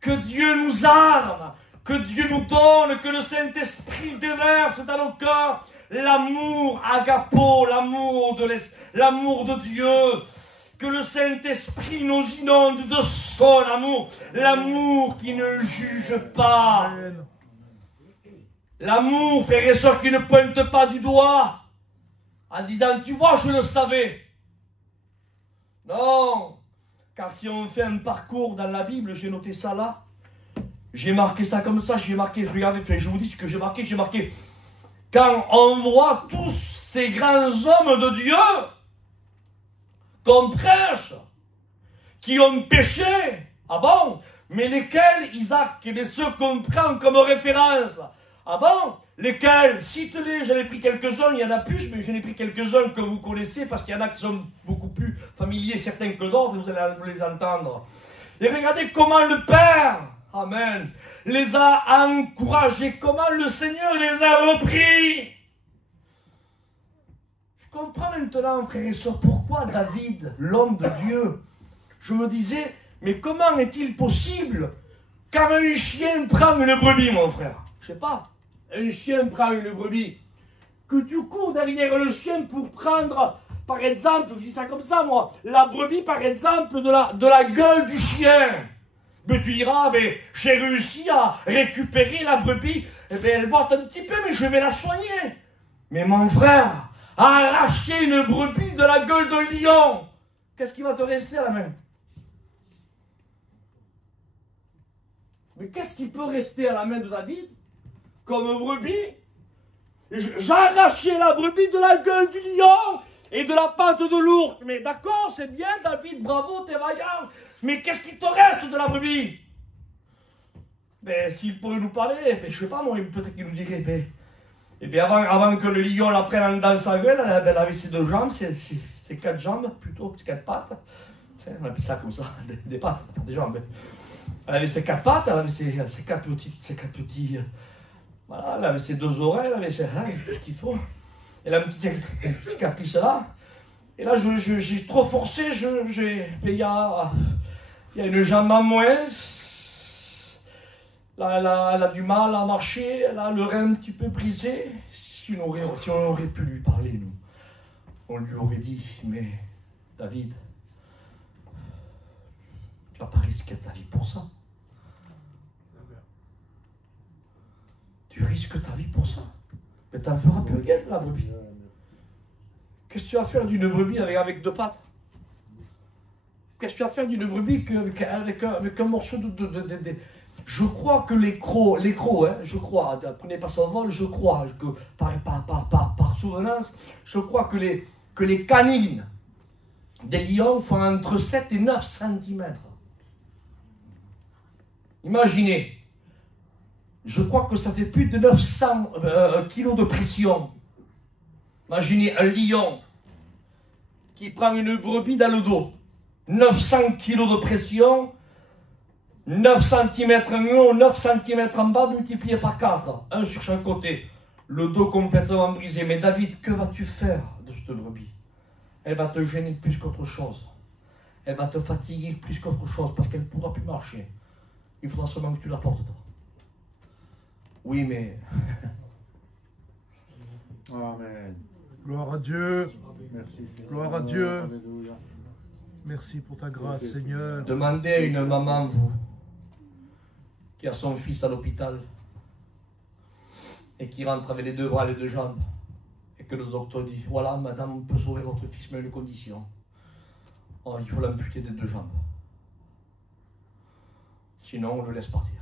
que Dieu nous arme, que Dieu nous donne, que le Saint-Esprit déverse dans nos cœurs l'amour agapo, l'amour de Dieu. Que le Saint-Esprit nous inonde de son amour, l'amour qui ne juge pas. L'amour, frères et sœurs, qui ne pointe pas du doigt en disant, tu vois, je le savais. Non, car si on fait un parcours dans la Bible, j'ai noté ça là, j'ai marqué ça comme ça, j'ai marqué, regardez, je vous dis ce que j'ai marqué, quand on voit tous ces grands hommes de Dieu qu'on prêche, qui ont péché, ah bon, mais lesquels, Isaac, et bien ceux qu'on prend comme référence, ah bon, lesquels, cite-les, j'en ai pris quelques-uns, il y en a plus, mais j'en ai pris quelques-uns que vous connaissez, parce qu'il y en a qui sont beaucoup plus familiers, certains que d'autres, et vous allez les entendre. Et regardez comment le Père, amen, les a encouragés, comment le Seigneur les a repris. Je comprends maintenant, frères et sœurs, pourquoi David, l'homme de Dieu, je me disais, mais comment est-il possible quand un chien prend une brebis, mon frère? Je sais pas. Un chien prend une brebis, que tu cours derrière le chien pour prendre, par exemple, je dis ça comme ça moi, la brebis par exemple de la gueule du chien. Mais tu diras, mais j'ai réussi à récupérer la brebis, eh bien elle boite un petit peu, mais je vais la soigner. Mais mon frère, arracher une brebis de la gueule d'un lion, qu'est-ce qui va te rester à la main? Mais qu'est-ce qui peut rester à la main de David comme brebis? J'ai arraché la brebis de la gueule du lion et de la patte de l'ours. Mais d'accord, c'est bien David, bravo, t'es vaillant. Mais qu'est-ce qui te reste de la brebis? Ben, s'il pourrait nous parler, ben, je sais pas moi, peut-être qu'il nous dirait, ben, eh bien avant que le lion la prenne dans sa gueule, elle avait ses 2 jambes, ses 4 jambes, plutôt, ses 4 pattes. On appelle ça comme ça, des pattes, des jambes. Elle avait ses 4 pattes, elle avait ses quatre petits. Voilà, elle avait ses 2 oreilles, elle avait tout ce qu'il faut. Elle a une petite cicatrice là. Et là, j'ai trop forcé, il y a une jambe en moins. Là, elle a du mal à marcher, elle a le rein un petit peu brisé. Si on aurait pu lui parler, nous, on lui aurait dit, mais David, tu vas pas risquer ta vie pour ça. Tu risques ta vie pour ça. Mais tu n'en feras plus rien de la brebis. Qu'est-ce que tu vas faire d'une brebis avec 2 pattes? Qu'est-ce que tu vas faire d'une brebis avec un morceau de... Je crois que les crocs, hein, je crois, prenez pas son vol, je crois que par souvenance, je crois que les canines des lions font entre 7 et 9 cm. Imaginez, je crois que ça fait plus de 900 kilos de pression. Imaginez un lion qui prend une brebis dans le dos, 900 kilos de pression, 9 cm en haut, 9 cm en bas, multiplié par 4, un sur chaque côté, le dos complètement brisé. Mais David, que vas-tu faire de cette brebis? Elle va te gêner plus qu'autre chose. Elle va te fatiguer plus qu'autre chose, parce qu'elle ne pourra plus marcher. Il faudra seulement que tu la portes, toi. Oui, mais... Amen. Gloire à Dieu. Merci, Seigneur. Gloire à Dieu. Alléluia. Merci pour ta grâce, Seigneur. Demandez à une maman, vous, qui a son fils à l'hôpital et qui rentre avec les 2 bras et les 2 jambes et que le docteur dit, voilà, madame, on peut sauver votre fils, mais à une condition. Oh, il faut l'amputer des 2 jambes. Sinon, on le laisse partir.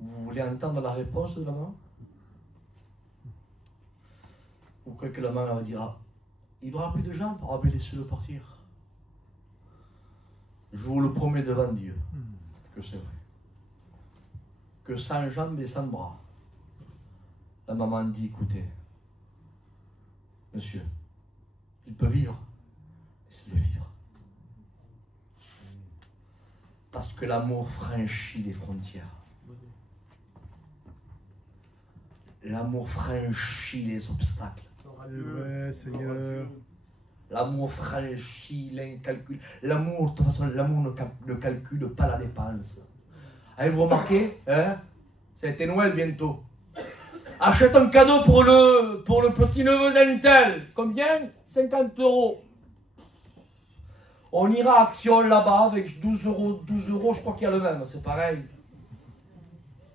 Vous voulez entendre la réponse de la maman? Vous croyez que la maman va dire, ah, il n'aura plus de jambes? Ah, mais laissez-le partir. Je vous le promets devant Dieu que c'est vrai. Que sans jambes et sans bras, la maman dit, écoutez, monsieur, il peut vivre, laissez-le vivre. Parce que l'amour franchit les frontières. L'amour franchit les obstacles. Ouais, Seigneur. L'amour franchit l'incalculable. L'amour, de toute façon, l'amour ne calcule pas la dépense. Avez-vous remarqué, hein? Ça a été Noël bientôt. Achète un cadeau pour le petit-neveu d'un tel. Combien? 50 €. On ira à Action là-bas avec 12 €. 12 €, je crois qu'il y a le même, c'est pareil.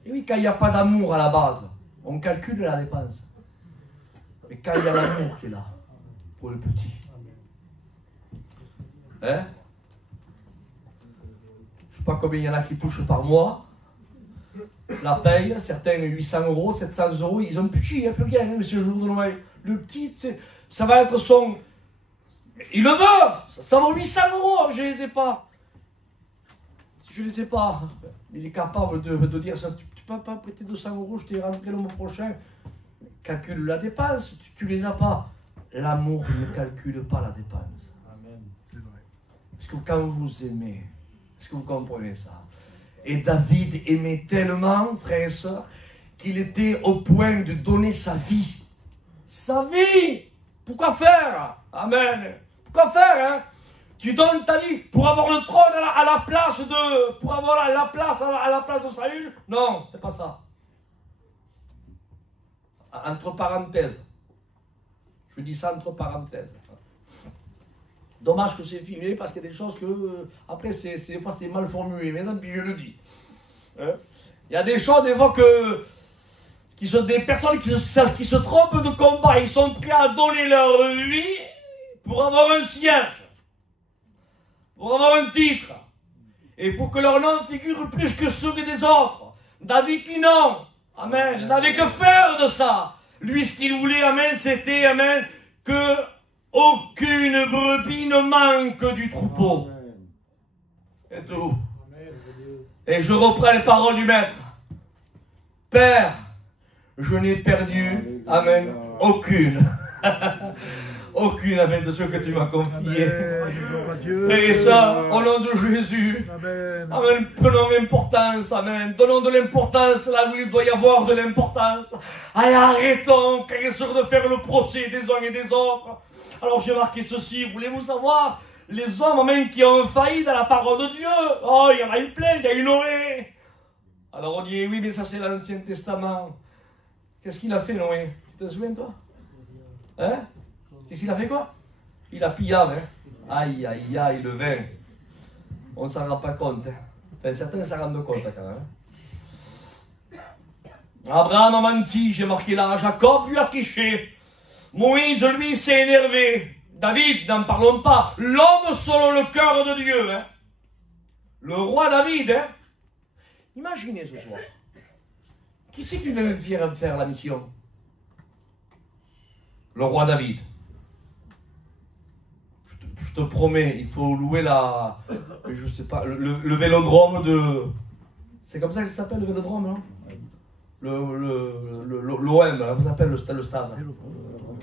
Et oui, quand il n'y a pas d'amour à la base, on calcule la dépense. Mais quand il y a l'amour qui est là, pour le petit. Hein? Je ne sais pas combien il y en a qui touchent par mois. La paye, certains 800 €, 700 €, ils ont petit, il n'y a plus rien, mais c'est le jour de Noël. Le petit, ça va être son... Il le veut! Ça vaut 800 €, je ne les ai pas. Je ne les ai pas. Il est capable de dire ça. Tu ne peux pas prêter 200 €, je t'ai rentré le mois prochain. Calcule la dépense, tu ne les as pas. L'amour ne calcule pas la dépense. Amen. C'est vrai. Parce que quand vous aimez, est-ce que vous comprenez ça? Et David aimait tellement, frères et sœurs, qu'il était au point de donner sa vie. Sa vie! Pourquoi faire? Amen. Pourquoi faire, hein? Tu donnes ta vie pour avoir le trône à la place de... Pour avoir la place à la place de Saül? Non, c'est pas ça. Entre parenthèses. Je dis ça entre parenthèses. Dommage que c'est filmé parce qu'il y a des choses que... Après, des fois, c'est mal formulé. Mais puis je le dis. Il y a des choses, des fois, qui sont des personnes qui se trompent de combat. Ils sont prêts à donner leur vie pour avoir un siège. Pour avoir un titre. Et pour que leur nom figure plus que ceux des autres. David, lui, non. Amen. Il n'avait que faire de ça. Lui, ce qu'il voulait, amen, c'était, amen, que aucune brebis ne manque du troupeau. Et tout. Et je reprends les paroles du maître. Père, je n'ai perdu, amen, aucune. Aucune, amen, de ce que tu m'as confié. Dieu. Frères et sœurs, au nom de Jésus, Amen. amen, prenons l'importance, amen, donnons de l'importance là où il doit y avoir de l'importance. Allez, arrêtons, frères et sœurs, de faire le procès des uns et des autres. Alors j'ai marqué ceci, voulez-vous savoir, les hommes, amen, qui ont failli dans la parole de Dieu, oh, il y en a eu plein, il y a eu Noé. Alors on dit, oui, mais ça c'est l'Ancien Testament. Qu'est-ce qu'il a fait, Noé? Tu te souviens, toi? Hein? Qu'est-ce qu'il a fait, quoi? Il a pillé, hein? Aïe, aïe, aïe, le vin. On ne s'en rend pas compte. Hein? Enfin, certains s'en rendent compte, quand même. Abraham a menti, j'ai marqué là. Jacob lui a triché. Moïse, lui, s'est énervé. David, n'en parlons pas. L'homme selon le cœur de Dieu. Hein? Le roi David, hein? Imaginez ce soir. Qui c'est qui vient faire la mission? Le roi David. Je te promets, il faut louer je sais pas, le vélodrome de... C'est comme ça que ça s'appelle, le vélodrome, non? L'OM, là, ça s'appelle le stade.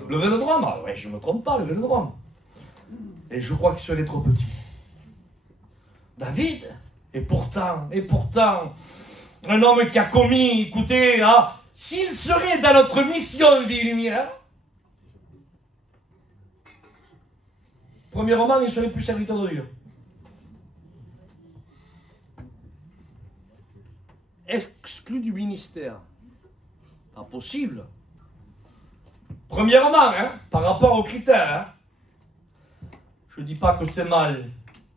Le vélodrome, ah ouais, je ne me trompe pas, le vélodrome. Et je crois qu'il serait trop petit. David, et pourtant, un homme qui a commis, écoutez, hein, s'il serait dans notre mission Vie et Lumière, premièrement, il serait plus serviteur de Dieu. Exclu du ministère. Pas possible. Premièrement, hein, par rapport aux critères, hein, je ne dis pas que c'est mal.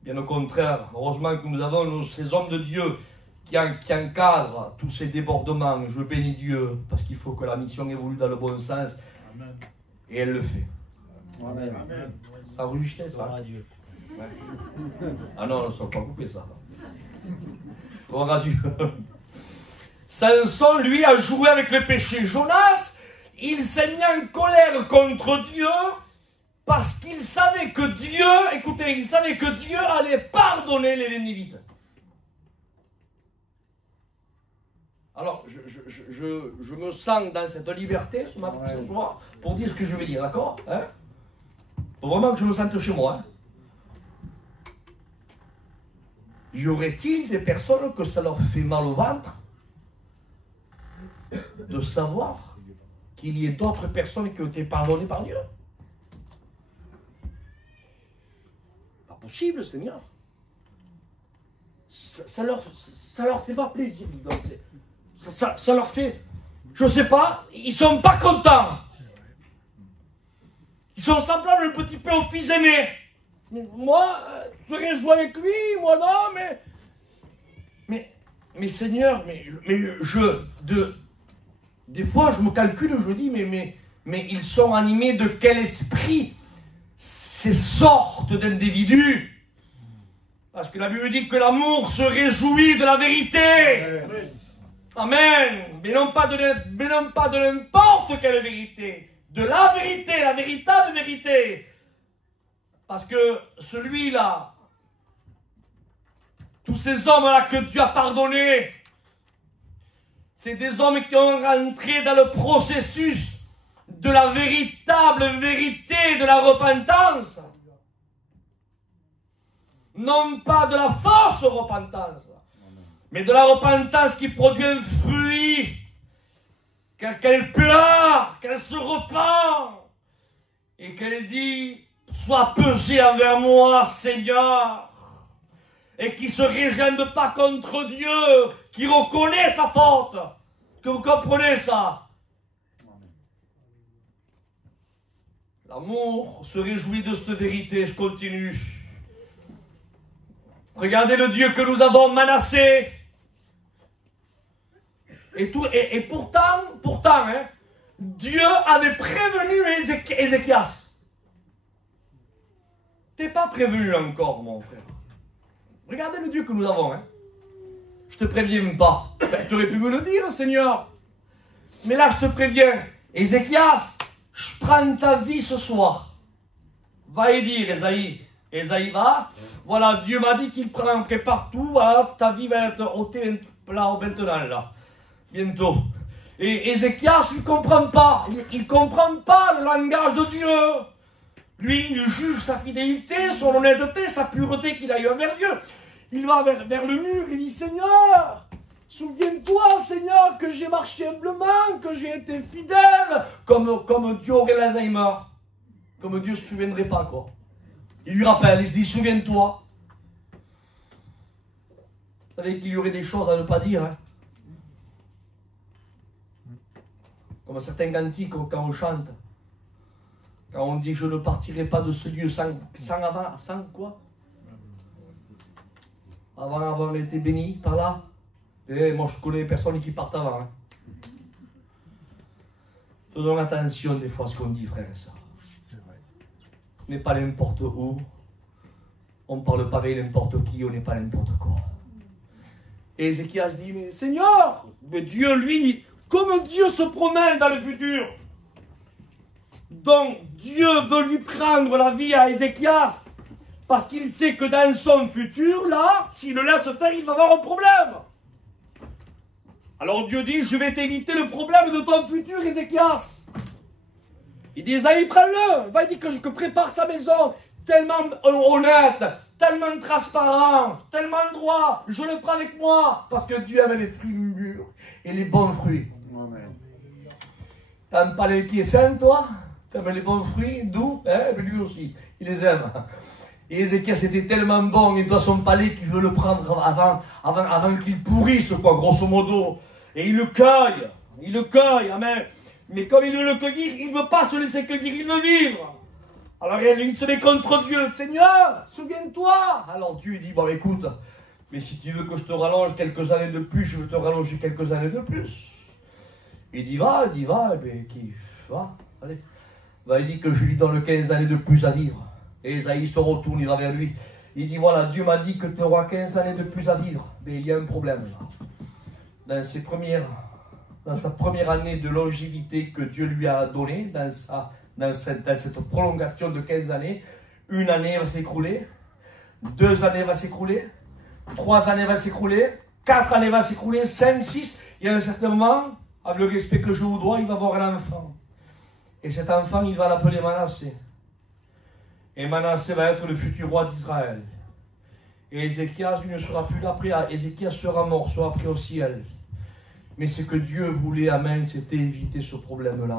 Bien au contraire, heureusement que nous avons ces hommes de Dieu qui encadrent tous ces débordements. Je bénis Dieu parce qu'il faut que la mission évolue dans le bon sens. Amen. Et elle le fait. Amen. Amen. Ça enregistrait ça? Gloire à Dieu. Ouais. Ah non, on ne s'en pas coupé ça. Gloire à Dieu. Samson, lui, a joué avec le péché. Jonas, il s'est mis en colère contre Dieu parce qu'il savait que Dieu, écoutez, il savait que Dieu allait pardonner les Nénivites. Alors, je me sens dans cette liberté ce matin, ce soir, pour dire ce que je vais dire, d'accord, hein? Faut vraiment que je me sente chez moi. Hein? Y aurait-il des personnes que ça leur fait mal au ventre de savoir qu'il y ait d'autres personnes qui ont été pardonnées par Dieu? Pas possible, Seigneur. Ça leur fait pas plaisir. Donc ça leur fait, je sais pas, ils sont pas contents. Ils sont semblables un petit peu aux fils aînés. Mais moi, je voudrais jouer avec lui, moi non, mais Seigneur, des fois je me calcule, je dis, mais ils sont animés de quel esprit ces sortes d'individus? Parce que la Bible dit que l'amour se réjouit de la vérité. Amen. Mais non pas de n'importe quelle vérité. De la vérité, la véritable vérité. Parce que celui-là, tous ces hommes-là que Dieu a pardonnés, c'est des hommes qui ont rentré dans le processus de la véritable vérité de la repentance. Non pas de la fausse repentance, mais de la repentance qui produit un fruit, qu'elle pleure, qu'elle se repent, et qu'elle dit, sois pesé envers moi, Seigneur, et qui se régène pas contre Dieu, qui reconnaît sa faute. Que vous comprenez ça? L'amour se réjouit de cette vérité. Je continue. Regardez le Dieu que nous avons menacé. Et pourtant, hein, Dieu avait prévenu Ézéchias. T'es pas prévenu encore, mon frère. Regardez le Dieu que nous avons. Hein. Je te préviens pas. Ben, tu aurais pu me le dire, Seigneur. Mais là, je te préviens. Ézéchias, je prends ta vie ce soir. Va et dire, Ésaïe. Ésaïe va. Voilà, Dieu m'a dit qu'il prépare tout. Voilà, ta vie va être ôtée là, maintenant, là. Bientôt. Et Ézéchias, il ne comprend pas. Il ne comprend pas le langage de Dieu. Lui, il juge sa fidélité, son honnêteté, sa pureté qu'il a eu envers Dieu. Il va vers le mur, il dit, Seigneur, souviens-toi, Seigneur, que j'ai marché humblement, que j'ai été fidèle, comme Dieu aurait l'Alzheimer. Comme Dieu ne se souviendrait pas, quoi. Il lui rappelle, il se dit, souviens-toi. Vous savez qu'il y aurait des choses à ne pas dire, hein. Comme certains cantiques, quand on chante. Quand on dit, je ne partirai pas de ce lieu sans quoi? Avant avoir été béni par là. Et moi, je connais personne qui parte avant. Hein. Faisons attention des fois à ce qu'on dit, frère et sœurs. On n'est pas n'importe où. On ne parle pas avec n'importe qui, on n'est pas n'importe quoi. Et Ézéchias dit, mais Seigneur, mais Dieu, lui, comme Dieu se promène dans le futur. Donc, Dieu veut lui prendre la vie à Ézéchias. Parce qu'il sait que dans son futur, là, s'il le laisse faire, il va avoir un problème. Alors Dieu dit, je vais t'éviter le problème de ton futur, Ézéchias. Il dit, Esaïe, prends-le. Va dire que prépare sa maison. Tellement honnête, tellement transparent, tellement droit. Je le prends avec moi. Parce que Dieu aime les fruits mûrs et les bons fruits. Amen. T'aimes pas les qui est fin, toi? T'aimes les bons fruits, doux? Hein? Mais lui aussi, il les aime. Et Ézéchias était tellement bon, il doit son palais qu'il veut le prendre avant qu'il pourrisse, quoi, grosso modo. Et il le cueille, amen. Mais comme il veut le cueillir, il ne veut pas se laisser cueillir, il veut vivre. Alors il se met contre Dieu. Seigneur, souviens-toi. Alors Dieu dit, bon écoute, mais si tu veux que je te rallonge quelques années de plus, je veux te rallonger quelques années de plus. Il dit, va, et bien, va, allez. Ben, il dit que je lui donne 15 années de plus à vivre. Et Esaïe se retourne, il va vers lui. Il dit, voilà, Dieu m'a dit que tu auras 15 années de plus à vivre. Mais il y a un problème là. Dans sa première année de longévité que Dieu lui a donnée, dans cette prolongation de 15 années, une année va s'écrouler, 2 années va s'écrouler, 3 années va s'écrouler, 4 années va s'écrouler, 5, 6. Il y a un certain moment, avec le respect que je vous dois, il va avoir un enfant. Et cet enfant, il va l'appeler Manassé. Et Manassé va être le futur roi d'Israël. Et Ézéchias, lui, ne sera plus là après. Ézéchias sera mort, sera pris au ciel. Mais ce que Dieu voulait, amen, c'était éviter ce problème-là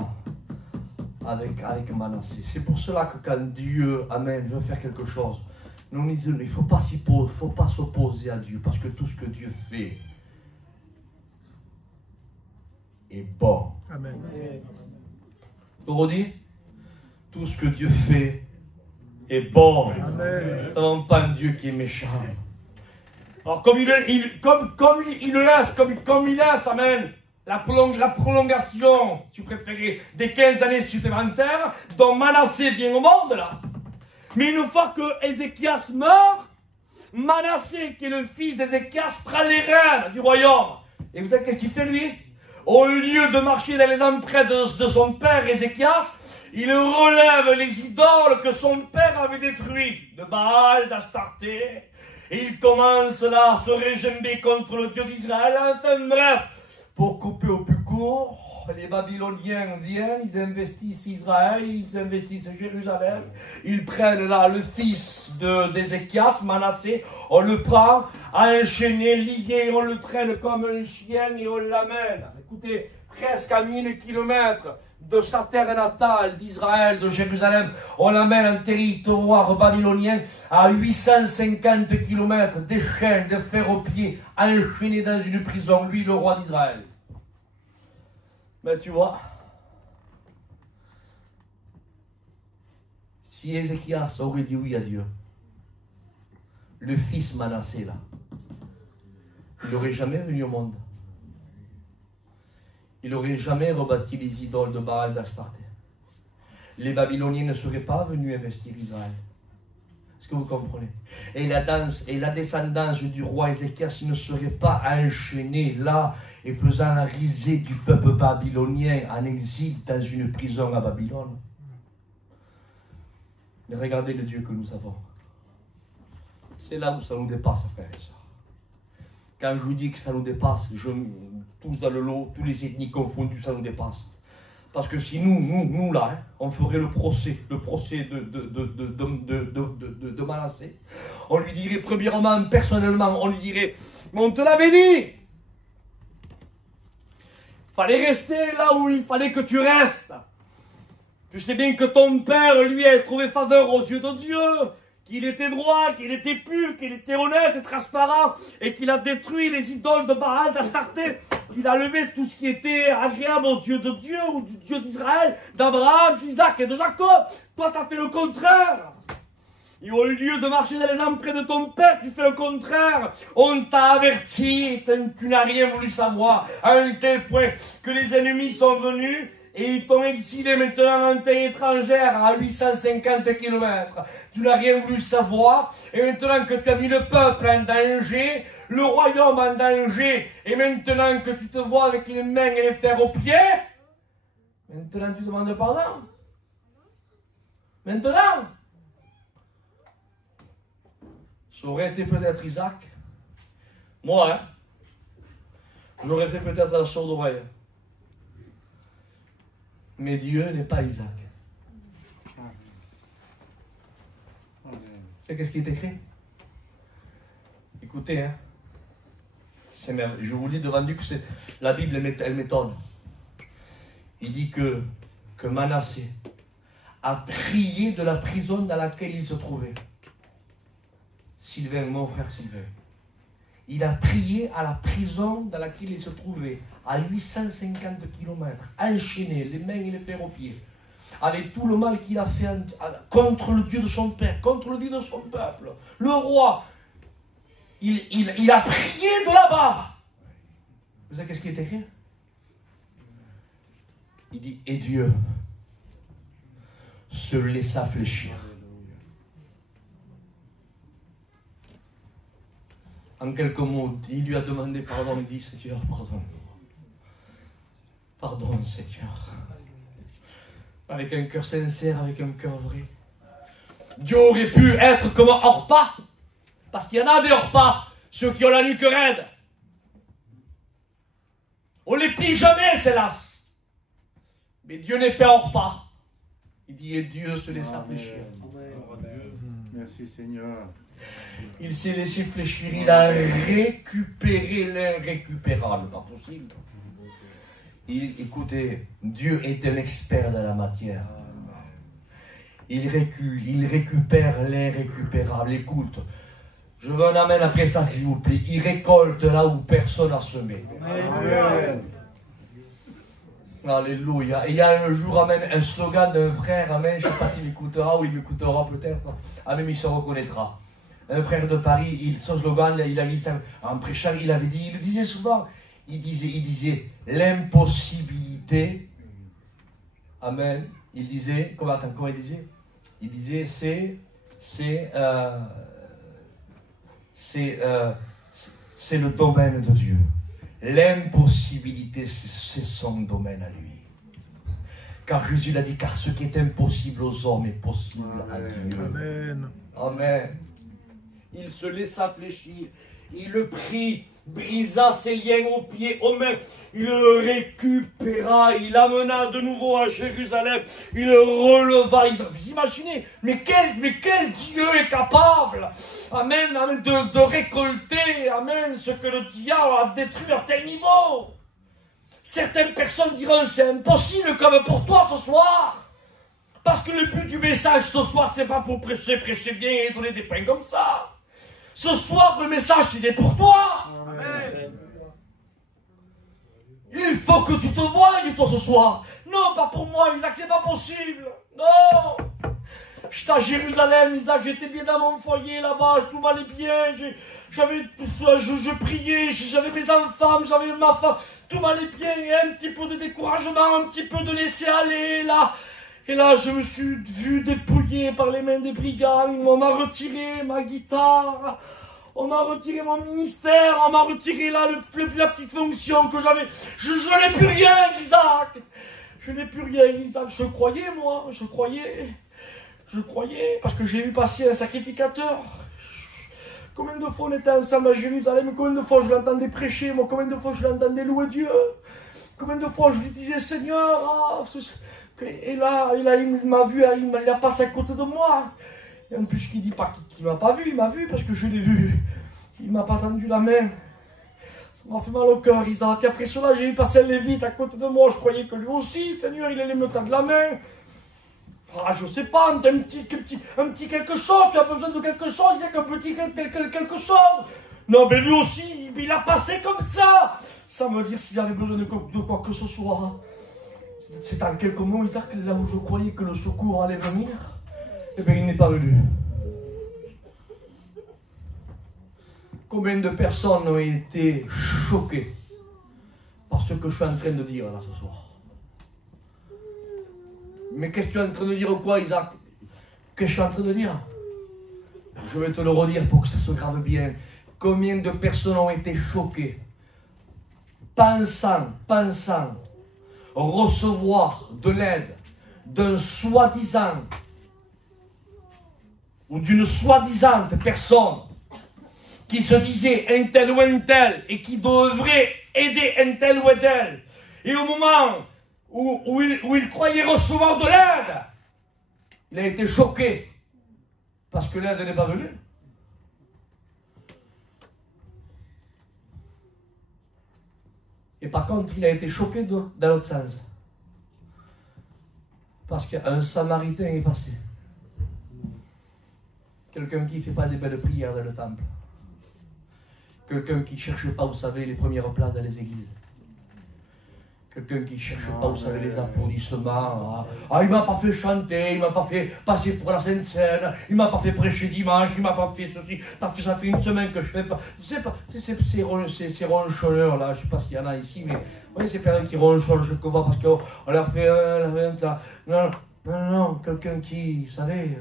avec Manassé. C'est pour cela que quand Dieu, amen, veut faire quelque chose, il ne faut pas s'opposer à Dieu, parce que tout ce que Dieu fait est bon. Amen. On redit, tout ce que Dieu fait est bon. Amen. Nous n'avons pas un Dieu qui est méchant. Alors comme il laisse, amen, la prolongation, si vous préférez, des 15 années supplémentaires, dont Manassé vient au monde là. Mais une fois que Ézéchias meurt, Manassé, qui est le fils d'Ézéchias, prend les rênes du royaume. Et vous savez qu'est-ce qu'il fait lui? Au lieu de marcher dans les empreintes de son père Ézéchias, il relève les idoles que son père avait détruites, de Baal, d'Astarté, et il commence là à se régimber contre le Dieu d'Israël. Enfin bref, pour couper au plus court, les Babyloniens viennent, ils investissent Israël, ils investissent Jérusalem, ils prennent là le fils d'Ézéchias, Manassé, on le prend, enchaîné, ligué, on le traîne comme un chien et on l'amène. Écoutez, presque à 1000 kilomètres de sa terre natale d'Israël, de Jérusalem, on l'amène en territoire babylonien à 850 kilomètres, des chaînes, des fers aux pieds, enchaîné dans une prison, lui le roi d'Israël. Mais tu vois, si Ézéchias aurait dit oui à Dieu, le fils Manassé là, il n'aurait jamais venu au monde. Il n'aurait jamais rebâti les idoles de Baal d'Astarté. Les Babyloniens ne seraient pas venus investir Israël. Est-ce que vous comprenez? Et la descendance du roi Ézéchias ne serait pas enchaînée là et faisant la risée du peuple babylonien en exil dans une prison à Babylone. Mais regardez le Dieu que nous avons. C'est là où ça nous dépasse, frères et sœurs. Quand je vous dis que ça nous dépasse, tous dans le lot, tous les ethnies confondus, ça nous dépasse. Parce que si nous là, hein, on ferait le procès de Manassé, on lui dirait premièrement, personnellement, on lui dirait, mais on te l'avait dit, fallait rester là où il fallait que tu restes. Tu sais bien que ton père, lui, a trouvé faveur aux yeux de Dieu, qu'il était droit, qu'il était pur, qu'il était honnête et transparent, et qu'il a détruit les idoles de Baal, d'Astarté, qu'il a levé tout ce qui était agréable aux yeux de Dieu, ou du Dieu d'Israël, d'Abraham, d'Isaac et de Jacob. Toi, tu as fait le contraire. Et au lieu de marcher dans les emprunts de ton père, tu fais le contraire. On t'a averti, tu n'as rien voulu savoir, à un tel point que les ennemis sont venus, et ils t'ont exilé maintenant en terre étrangère à 850 km. Tu n'as rien voulu savoir. Et maintenant que tu as mis le peuple en danger, le royaume en danger, et maintenant que tu te vois avec les mains et les fers aux pieds, maintenant tu demandes pardon. Maintenant. Ça aurait été peut-être Isaac. Moi, hein. J'aurais fait peut-être la sourde oreille. Mais Dieu n'est pas Isaac. Et qu'est-ce qui est écrit? Écoutez, hein. Je vous dis devant Dieu que la Bible, elle m'étonne. Il dit que Manassé a prié de la prison dans laquelle il se trouvait. Sylvain, mon frère Sylvain. Il a prié à la prison dans laquelle il se trouvait, à 850 km, enchaîné, les mains et les fers aux pieds, avec tout le mal qu'il a fait contre le Dieu de son père, contre le Dieu de son peuple. Le roi, il a prié de là-bas. Vous savez qu'est-ce qui est écrit? Il dit, et Dieu se laissa fléchir. En quelques mots, il lui a demandé pardon, il dit, Seigneur, pardonne. Pardonne, Seigneur. Avec un cœur sincère, avec un cœur vrai. Dieu aurait pu être comme Orpa, parce qu'il y en a des Orpa, ceux qui ont la nuque raide. On les plie jamais, hélas. Mais Dieu n'est pas Orpa. Il dit, et Dieu se laissa fléchir. Merci Seigneur. Il s'est laissé fléchir, il a récupéré l'irrécupérable, pas possible. Écoutez, Dieu est un expert dans la matière. Il récupère l'irrécupérable. Écoute, je veux un amen après ça, s'il vous plaît. Il récolte là où personne n'a semé. Amen. Alléluia. Et il y a un jour, amen, un slogan d'un frère, amen, je ne sais pas s'il m'écoutera ou il m'écoutera peut-être, amen, il se reconnaîtra. Un frère de Paris, son slogan, il a dit ça, en prêchant, il le disait souvent, il disait l'impossibilité, amen, il disait, comment il disait? Il disait, c'est le domaine de Dieu. L'impossibilité, c'est son domaine à lui. Car Jésus l'a dit, car ce qui est impossible aux hommes est possible à Dieu. Amen. Amen. Il se laissa fléchir. Il le prit, brisa ses liens aux pieds, aux mains. Il le récupéra. Il l'amena de nouveau à Jérusalem. Il le releva. Vous imaginez, mais quel Dieu est capable, amen, amen, de récolter, amen, ce que le diable a détruit à tel niveau. Certaines personnes diront, c'est impossible comme pour toi ce soir. Parce que le but du message ce soir, c'est pas pour prêcher bien et donner des pains comme ça. Ce soir, le message, il est pour toi. Amen. Il faut que tu te voies, toi, ce soir. Non, pas pour moi, Isaac, c'est pas possible. Non. J'étais à Jérusalem, Isaac, j'étais bien dans mon foyer là-bas, tout m'allait bien. Je priais, j'avais mes enfants, j'avais ma femme, tout m'allait bien. Et un petit peu de découragement, un petit peu de laisser aller, là. Et là, je me suis vu dépouillé par les mains des brigands. On m'a retiré ma guitare. On m'a retiré mon ministère. On m'a retiré là la petite fonction que j'avais. Je n'ai plus rien, Isaac. Je n'ai plus rien, Isaac. Je croyais, moi. Je croyais. Parce que j'ai vu passer un sacrificateur. Combien de fois on était ensemble à Jérusalem, combien de fois je l'entendais prêcher, moi, combien de fois je l'entendais louer Dieu, combien de fois je lui disais Seigneur, et là, il m'a vu, il a passé à côté de moi. Et en plus, il ne dit pas qu'il ne m'a pas vu, il m'a vu parce que je l'ai vu. Il ne m'a pas tendu la main. Ça m'a fait mal au cœur, Isaac. Et après cela, j'ai vu passer un Lévite à côté de moi. Je croyais que lui aussi, Seigneur, il allait me tendre la main. Ah, je sais pas, un petit quelque chose, tu as besoin de quelque chose, il y a qu'un petit quelque chose. Non, mais lui aussi, il a passé comme ça. Ça me dire s'il avait besoin de quoi que ce soit. C'est en quelques mots, Isaac, là où je croyais que le secours allait venir, eh bien, il n'est pas venu. Combien de personnes ont été choquées par ce que je suis en train de dire là ce soir? Mais qu'est-ce que tu es en train de dire quoi, Isaac? Qu'est-ce que je suis en train de dire? Je vais te le redire pour que ça se grave bien. Combien de personnes ont été choquées, pensant recevoir de l'aide d'un soi-disant ou d'une soi-disant personne qui se disait un tel ou un tel et qui devrait aider un tel ou un tel. Et au moment où il croyait recevoir de l'aide, il a été choqué parce que l'aide n'est pas venue. Et par contre, il a été choqué dans l'autre sens. Parce qu'un Samaritain est passé. Quelqu'un qui ne fait pas des belles prières dans le temple. Quelqu'un qui ne cherche pas, vous savez, les premières places dans les églises. Quelqu'un qui ne cherche pas, vous savez, les applaudissements. Ah, il ne m'a pas fait chanter, il ne m'a pas fait passer pour la Sainte Seine, il ne m'a pas fait prêcher dimanche, il ne m'a pas fait ceci. Ça fait une semaine que je ne fais pas. C'est pas ces ronchonneurs là, je ne sais pas s'il y en a ici, mais vous voyez, ces personnes qui ronchonnent, je vois parce qu'on leur fait un tas. Non, quelqu'un qui, vous savez,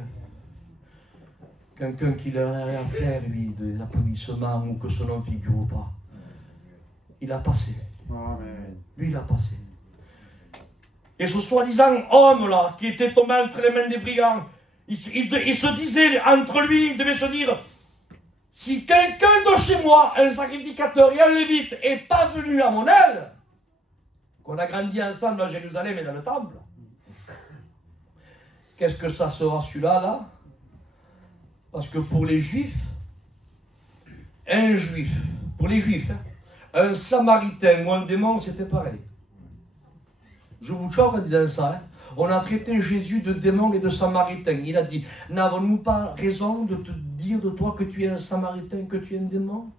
quelqu'un qui n'a rien à faire, lui, des applaudissements ou que son nom figure ou pas. Il a passé. Amen. Lui, il a passé. Et ce soi-disant homme-là, qui était tombé entre les mains des brigands, il se disait, entre lui, il devait se dire, si quelqu'un de chez moi, un sacrificateur et un lévite, n'est pas venu à mon aide, qu'on a grandi ensemble à Jérusalem et dans le temple, qu'est-ce que ça sera celui-là, là? Parce que pour les Juifs, un Samaritain ou un démon, c'était pareil. Je vous choque en disant ça. Hein. On a traité Jésus de démon et de Samaritain. Il a dit, n'avons-nous pas raison de te dire de toi que tu es un Samaritain, que tu es un démon?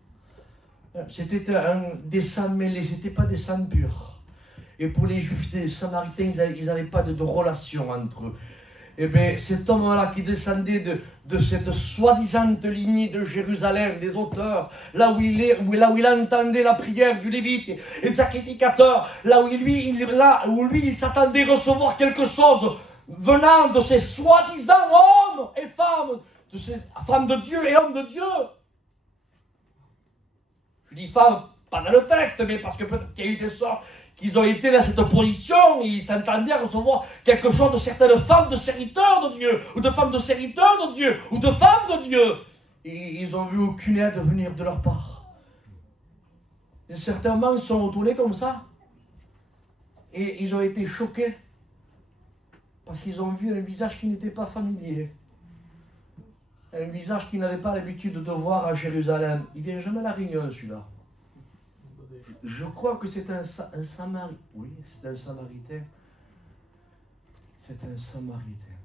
C'était des sangs mêlés, ce n'était pas des sangs purs. Et pour les Juifs, les Samaritains, ils n'avaient pas de relation entre eux. Eh bien, cet homme-là qui descendait de cette soi-disant lignée de Jérusalem, des auteurs, là où il entendait la prière du Lévite et du sacrificateur, là où lui, il s'attendait recevoir quelque chose venant de ces soi-disant hommes et femmes, de ces femmes de Dieu et hommes de Dieu. Je dis femmes, pas dans le texte, mais parce que peut-être qu'il y a eu des sorts qu'ils ont été dans cette position, et ils s'entendaient à recevoir quelque chose de certaines femmes de serviteurs de Dieu, ou de femmes de serviteurs de Dieu, ou de femmes de Dieu. Et ils n'ont vu aucune aide venir de leur part. Et certainement, ils sont retournés comme ça. Et ils ont été choqués. Parce qu'ils ont vu un visage qui n'était pas familier. Un visage qu'ils n'avaient pas l'habitude de voir à Jérusalem. Il ne vient jamais à la Réunion, celui-là. Je crois que c'est un Samaritain. Oui, c'est un Samaritain. C'est un Samaritain.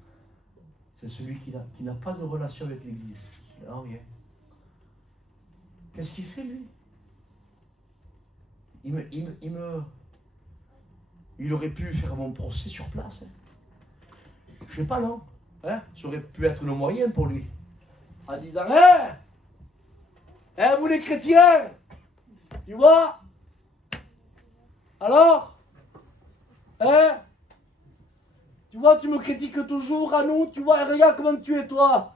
C'est celui qui n'a pas de relation avec l'Église. Non, rien. Qu'est-ce qu'il fait, lui? Il aurait pu faire mon procès sur place. Hein. Je sais pas, non? Hein? Ça aurait pu être le moyen pour lui. En disant, vous les chrétiens, tu vois? Alors, tu vois, tu me critiques toujours à nous, tu vois, regarde comment tu es toi.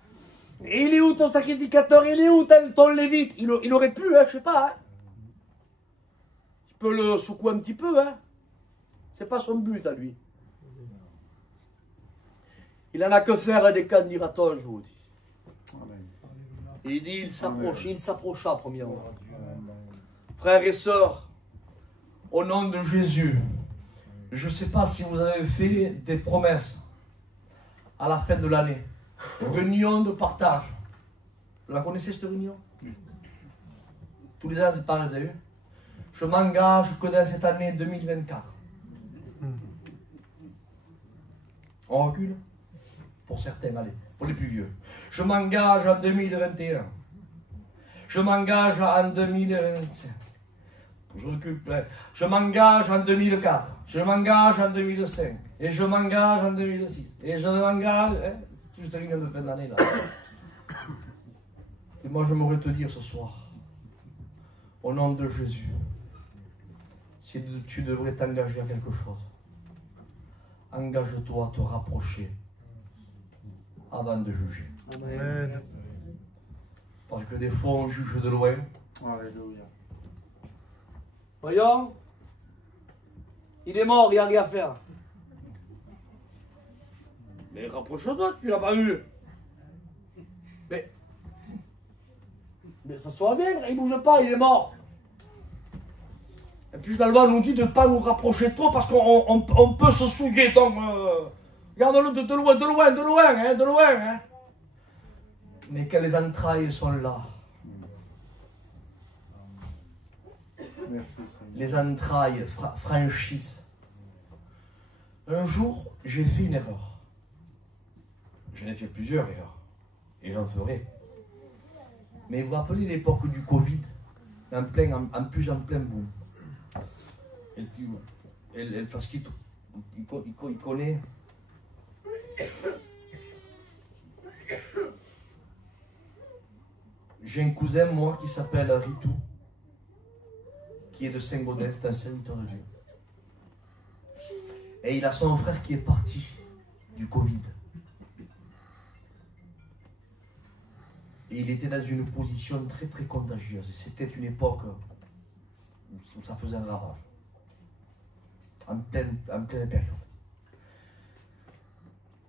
Et il est où ton sacrificateur, il est où ton lévite? Il aurait pu, je sais pas. Hein. Tu peux le secouer un petit peu, hein. C'est pas son but à lui. Il en a que faire des candidatons, je vous dis. Et il dit, il s'approcha premièrement. Frères et sœurs, au nom de Jésus, je ne sais pas si vous avez fait des promesses à la fin de l'année. Réunion de partage. Vous la connaissez cette réunion? Tous les ans, c'est pareil, vous avez vu? Je m'engage que dans cette année 2024. On recule? Pour certains, allez, pour les plus vieux. Je m'engage en 2021. Je m'engage en 2025. Je recule plein. Je m'engage en 2004. Je m'engage en 2005. Et je m'engage en 2006. Et je m'engage. Hein, c'est tout ça de fin d'année là. Et moi, je m'aurais te dire ce soir, au nom de Jésus, si tu devrais t'engager à quelque chose, engage-toi à te rapprocher avant de juger. Amen. Parce que des fois, on juge de loin. Alléluia. Voyons, il est mort, il n'y a rien à faire. Mais rapproche-toi, tu l'as pas vu. Mais ça soit bien, il ne bouge pas, il est mort. Et puis la loi nous dit de ne pas nous rapprocher trop parce qu'on peut se souiller. Donc, regarde-le de loin. Hein. Mais que les entrailles sont là. Merci, les entrailles franchissent. Un jour, j'ai fait une erreur. J'en ai fait plusieurs erreurs. Et j'en ferai. Mais vous vous rappelez l'époque du Covid, en plein boom. El Frasquito, il connaît. J'ai un cousin, moi, qui s'appelle Ritou, qui est de Saint-Gaudens, c'est un serviteur de Dieu. Et il a son frère qui est parti du Covid. Et il était dans une position très très contagieuse. C'était une époque où ça faisait un ravage. En pleine période.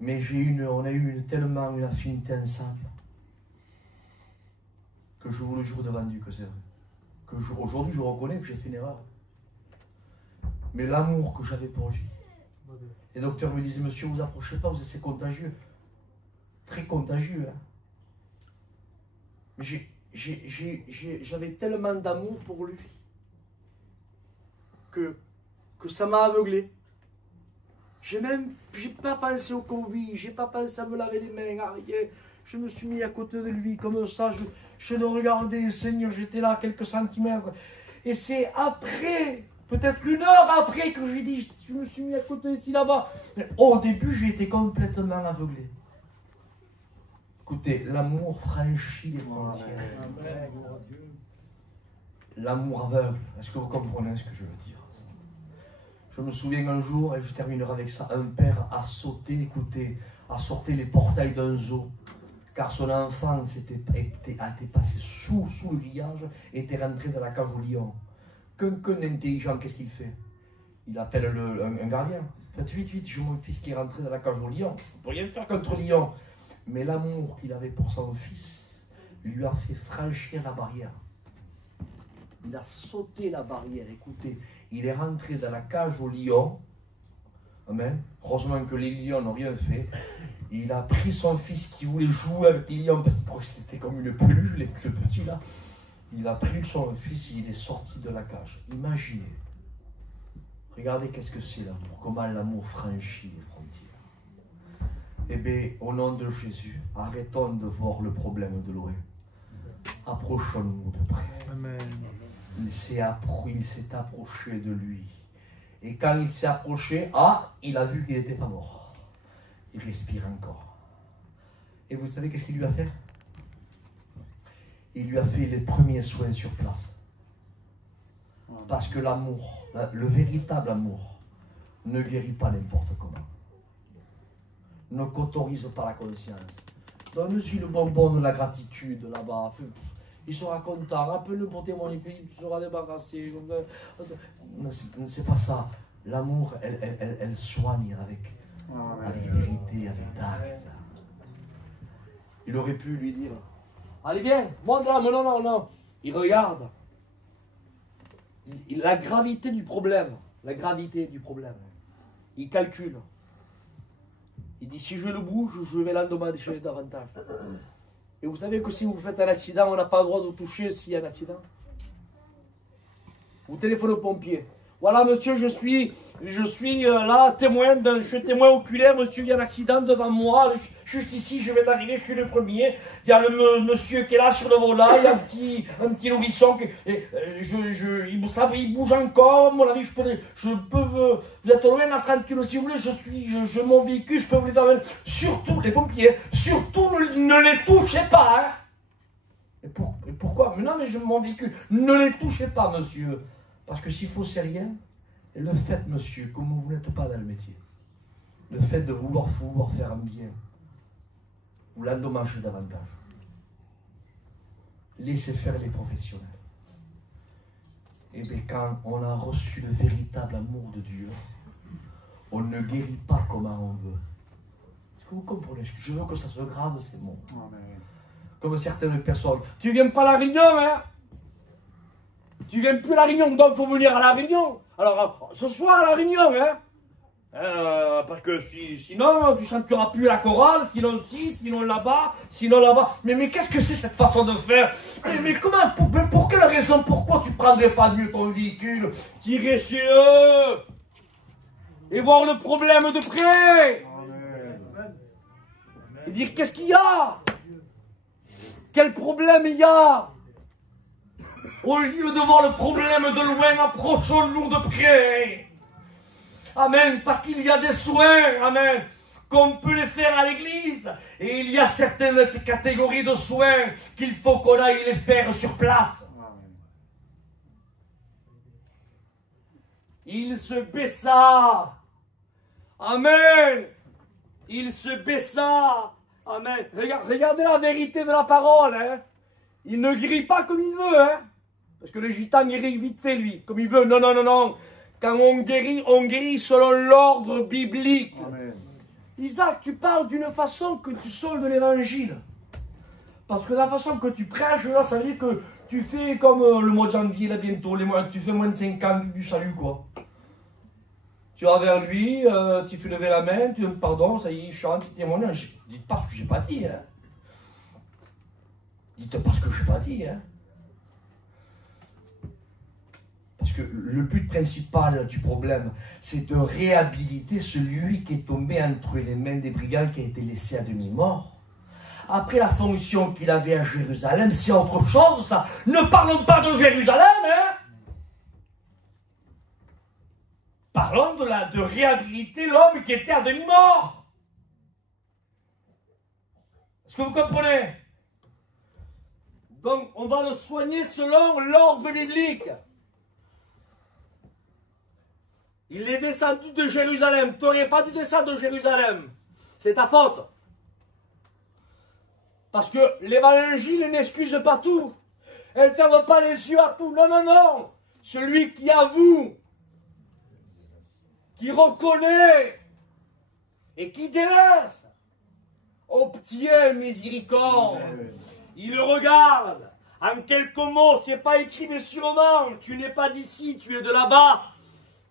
Mais on a eu tellement une affinité ensemble que je vous le jure devant Dieu que c'est vrai. Aujourd'hui, je reconnais que j'ai fait une erreur. Mais l'amour que j'avais pour lui. Les docteurs me disaient, monsieur, vous approchez pas, vous êtes contagieux. Très contagieux. Hein. J'avais tellement d'amour pour lui que ça m'a aveuglé. J'ai pas pensé au Covid, j'ai pas pensé à me laver les mains, à rien. Je me suis mis à côté de lui comme ça, je le regardais, Seigneur, j'étais là à quelques centimètres. Et c'est après, peut-être une heure après que j'ai dit, je me suis mis à côté ici là-bas. Mais au début, j'ai été complètement aveuglé. Écoutez, l'amour franchit les frontières. L'amour aveugle. Est-ce que vous comprenez ce que je veux dire? Je me souviens un jour, et je terminerai avec ça, un père a sauté, écoutez, a sorti les portails d'un zoo, car son enfant a été passé sous le grillage et était rentré dans la cage au lion. Quelqu'un d'intelligent, qu'est-ce qu'il fait? Il appelle un gardien. Faites vite, j'ai mon fils qui est rentré dans la cage au lion. On ne peut rien faire contre le lion. Mais l'amour qu'il avait pour son fils lui a fait franchir la barrière. Il a sauté la barrière, écoutez. Il est rentré dans la cage au lion. Amen. Heureusement que les lions n'ont rien fait. Il a pris son fils qui voulait jouer avec les lions parce qu'il croyait que c'était comme une peluche, le petit là. Il a pris son fils et il est sorti de la cage. Imaginez. Regardez qu'est-ce que c'est l'amour. Comment l'amour franchit les frontières. Eh bien, au nom de Jésus, arrêtons de voir le problème de loin. Approchons-nous de près. Amen. Il s'est approché de lui. Et quand il s'est approché, il a vu qu'il n'était pas mort. Il respire encore. Et vous savez qu'est-ce qu'il lui a fait? Il lui a fait les premiers soins sur place. Parce que l'amour, le véritable amour, ne guérit pas n'importe comment. Ne qu'autorise pas la conscience. Donne-lui le bonbon de la gratitude là-bas. Il sera content. Appelle-le pour témoigner. Il sera débarrassé. C'est pas ça. L'amour, elle soigne avec vérité, avec acte. Il aurait pu lui dire, Allez, viens, monte là, mais non, non, non. Il regarde. La gravité du problème. La gravité du problème. Il calcule. Il dit, si je le bouge, je vais l'endommager davantage. Et vous savez que si vous faites un accident, on n'a pas le droit de toucher s'il y a un accident. Vous téléphonez au pompier. Voilà, monsieur, je suis là, témoin, je suis témoin oculaire, monsieur, il y a un accident devant moi, juste ici, je viens d'arriver, je suis le premier. Il y a le monsieur qui est là sur le volant, il y a un petit nourrisson, il bouge encore, à mon avis, vous êtes loin à 30 kg si vous voulez, mon véhicule, je peux vous les amener. Surtout, les pompiers, surtout ne les touchez pas, hein. Et pourquoi? Mais non, mais mon véhicule, ne les touchez pas, monsieur. Parce que s'il faut, c'est rien. Et le fait, monsieur, comme vous n'êtes pas dans le métier, le fait de vouloir faire un bien, vous l'endommagez davantage. Laissez faire les professionnels. Et bien, quand on a reçu le véritable amour de Dieu, on ne guérit pas comme on veut. Est-ce que vous comprenez? Je veux que ça se grave, ces mots. Comme certaines personnes. Tu viens pas à la réunion, hein? Tu viens plus à la réunion, donc il faut venir à la réunion. Alors, ce soir à la réunion, hein? Parce que sinon, tu ne chanteras plus à la chorale, sinon ci, sinon là-bas, sinon là-bas. Mais qu'est-ce que c'est cette façon de faire? Mais comment, pour quelle raison, pourquoi tu ne prendrais pas mieux ton véhicule, tirer chez eux et voir le problème de près? Et dire qu'est-ce qu'il y a? Quel problème il y a? Au lieu de voir le problème de loin, approchons-nous de près. Amen. Parce qu'il y a des soins, amen, qu'on peut les faire à l'église. Et il y a certaines catégories de soins qu'il faut qu'on aille les faire sur place. Il se baissa. Amen. Il se baissa. Amen. Regardez la vérité de la parole. Hein. Il ne guérit pas comme il veut. Hein. Parce que le gitan guérit vite fait, lui, comme il veut. Non, non, non, non. Quand on guérit selon l'ordre biblique. Amen. Isaac, tu parles d'une façon que tu soldes l'évangile. Parce que la façon que tu prêches, là, ça veut dire que tu fais comme le mois de janvier, là, bientôt, tu fais moins de 5 ans du salut, quoi. Tu vas vers lui, tu fais lever la main, tu dis pardon, ça y est, il chante, il témoigne. Dites pas ce que je n'ai pas dit, hein. Dites pas ce que je n'ai pas dit, hein. Parce que le but principal du problème, c'est de réhabiliter celui qui est tombé entre les mains des brigands, qui a été laissé à demi-mort. Après la fonction qu'il avait à Jérusalem, c'est autre chose, ça. Ne parlons pas de Jérusalem, hein. Parlons de réhabiliter l'homme qui était à demi-mort. Est-ce que vous comprenez? Donc, on va le soigner selon l'ordre biblique. Il est descendu de Jérusalem. Tu n'aurais pas dû descendre de Jérusalem. C'est ta faute. Parce que l'évangile n'excuse pas tout. Elle ne ferme pas les yeux à tout. Non, non, non. Celui qui avoue, qui reconnaît et qui délaisse, obtient miséricorde. Il regarde. En quelques mots, ce n'est pas écrit, mais sûrement, tu n'es pas d'ici, tu es de là-bas.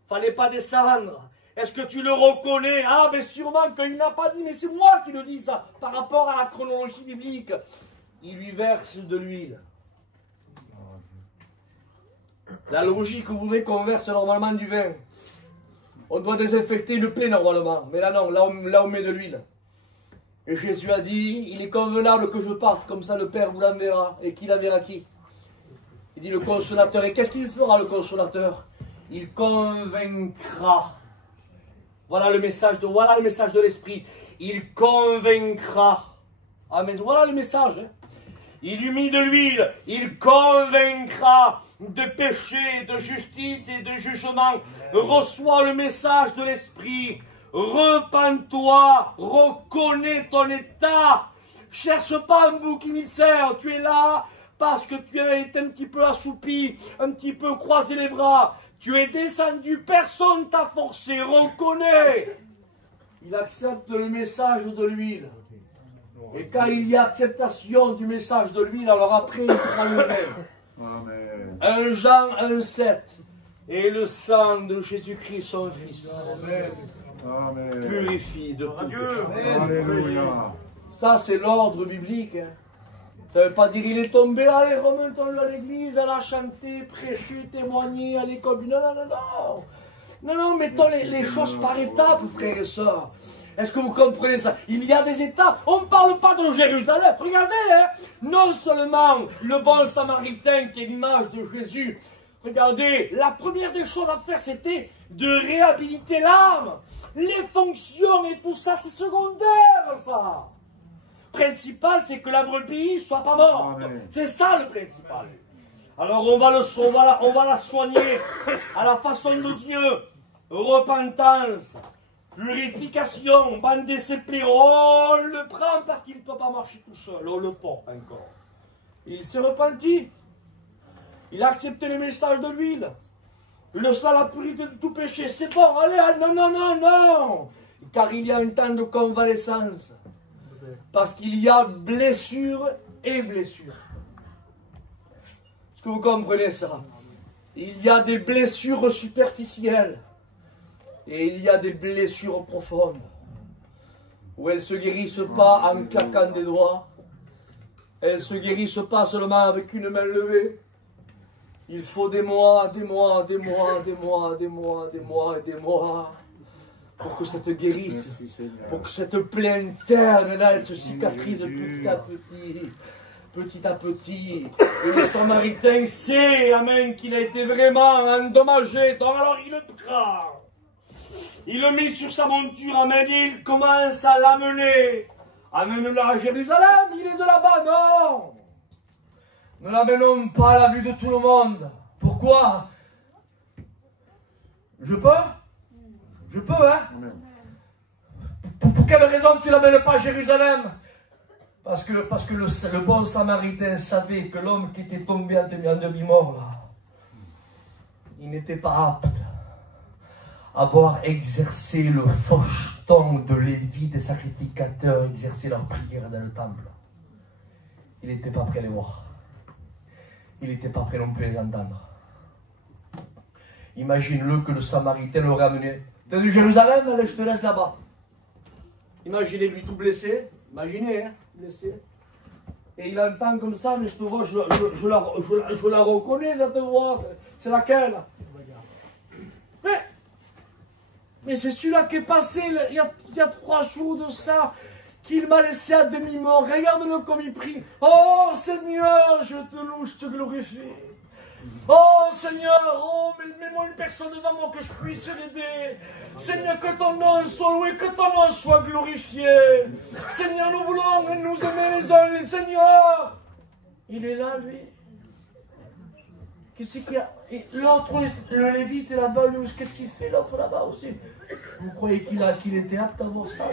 Fallait pas descendre. Est-ce que tu le reconnais? Ah, mais sûrement qu'il n'a pas dit, mais c'est moi qui le dis ça, par rapport à la chronologie biblique. Il lui verse de l'huile. La logique voudrait qu'on verse normalement du vin. On doit désinfecter une plaie normalement. Mais là non, là on met de l'huile. Et Jésus a dit, il est convenable que je parte, comme ça le Père vous l'enverra. Et qui l'enverra qui? Il dit le consolateur. Et qu'est-ce qu'il fera le consolateur? Il convaincra. Voilà le message de l'Esprit. Il convaincra. Ah mais voilà le message. Hein. Il lui mit de l'huile. Il convaincra de péché, de justice et de jugement. Reçois le message de l'Esprit. Repens-toi. Reconnais ton état. Cherche pas un bouc émissaire. Tu es là parce que tu as été un petit peu assoupi, un petit peu croisé les bras. Tu es descendu, personne t'a forcé, reconnais. Il accepte le message de l'huile. Et quand il y a acceptation du message de l'huile, alors après il prend le vin. 1 Jean 1,7. Et le sang de Jésus-Christ, son Fils, purifie de tout péché. Alléluia. Ça, c'est l'ordre biblique. Hein. Ça ne veut pas dire il est tombé, allez, remontons-le à l'église, à la chanter, prêcher, témoigner, à l'école. Non, non, non, non. Non, non, mettons les choses par étapes, frères et sœurs. Est-ce que vous comprenez ça? Il y a des étapes. On ne parle pas de Jérusalem. Regardez, hein, non seulement le bon samaritain qui est l'image de Jésus. Regardez, la première des choses à faire, c'était de réhabiliter l'âme. Les fonctions et tout ça, c'est secondaire, ça. Le principal, c'est que la brebis soit pas morte. C'est ça le principal. Alors on va la soigner à la façon de Dieu. Repentance, purification, bander ses plaies. On le prend parce qu'il ne peut pas marcher tout seul. On le porte encore. Il s'est repenti. Il a accepté le message de l'huile. Le sang l'a purifié de tout péché. C'est bon, allez, non, non, non, non. Car il y a un temps de convalescence. Parce qu'il y a blessure et blessure. Est-ce que vous comprenez ça? Il y a des blessures superficielles. Et il y a des blessures profondes. Où elles ne se guérissent pas en claquant des doigts. Elles ne se guérissent pas seulement avec une main levée. Il faut des mois, des mois, des mois, des mois, des mois, des mois et des mois pour que ça te guérisse, pour que cette plaie interne là, elle se cicatrise petit à petit, petit à petit. Et le Samaritain sait, amen, qu'il a été vraiment endommagé, donc alors il le prend. Il le met sur sa monture, amen, et il commence à l'amener. Amène-le à Jérusalem, il est de là-bas, non. Ne l'amenons pas à la vue de tout le monde. Pourquoi? Je peux? Je peux, hein? Pour quelle raison tu ne l'amènes pas à Jérusalem? Parce que le bon Samaritain savait que l'homme qui était tombé en demi-mort, là, il n'était pas apte à avoir exercé le faucheton de Lévi des sacrificateurs, exercer leur prière dans le temple. Il n'était pas prêt à les voir. Il n'était pas prêt non plus à les entendre. Imagine-le que le Samaritain l'aurait amené. T'es de Jérusalem, allez, je te laisse là-bas. Imaginez-lui tout blessé. Imaginez, hein, blessé. Et il entend comme ça, mais je te vois, je la reconnais, cette voix. C'est laquelle? Mais c'est celui-là qui est passé il y a 3 jours de ça, qu'il m'a laissé à demi-mort. Regarde-le comme il prie. Oh Seigneur, je te loue, je te glorifie. Oh Seigneur, oh, mets-moi une personne devant moi que je puisse l'aider. Seigneur, que ton nom soit loué, que ton nom soit glorifié. Seigneur, nous voulons nous aimer les uns les Seigneurs. Il est là, lui. Qu'est-ce qu'il y a? L'autre, le Lévite est là-bas, lui, qu'est-ce qu'il fait l'autre là-bas aussi? Vous croyez qu'il était apte à voir ça?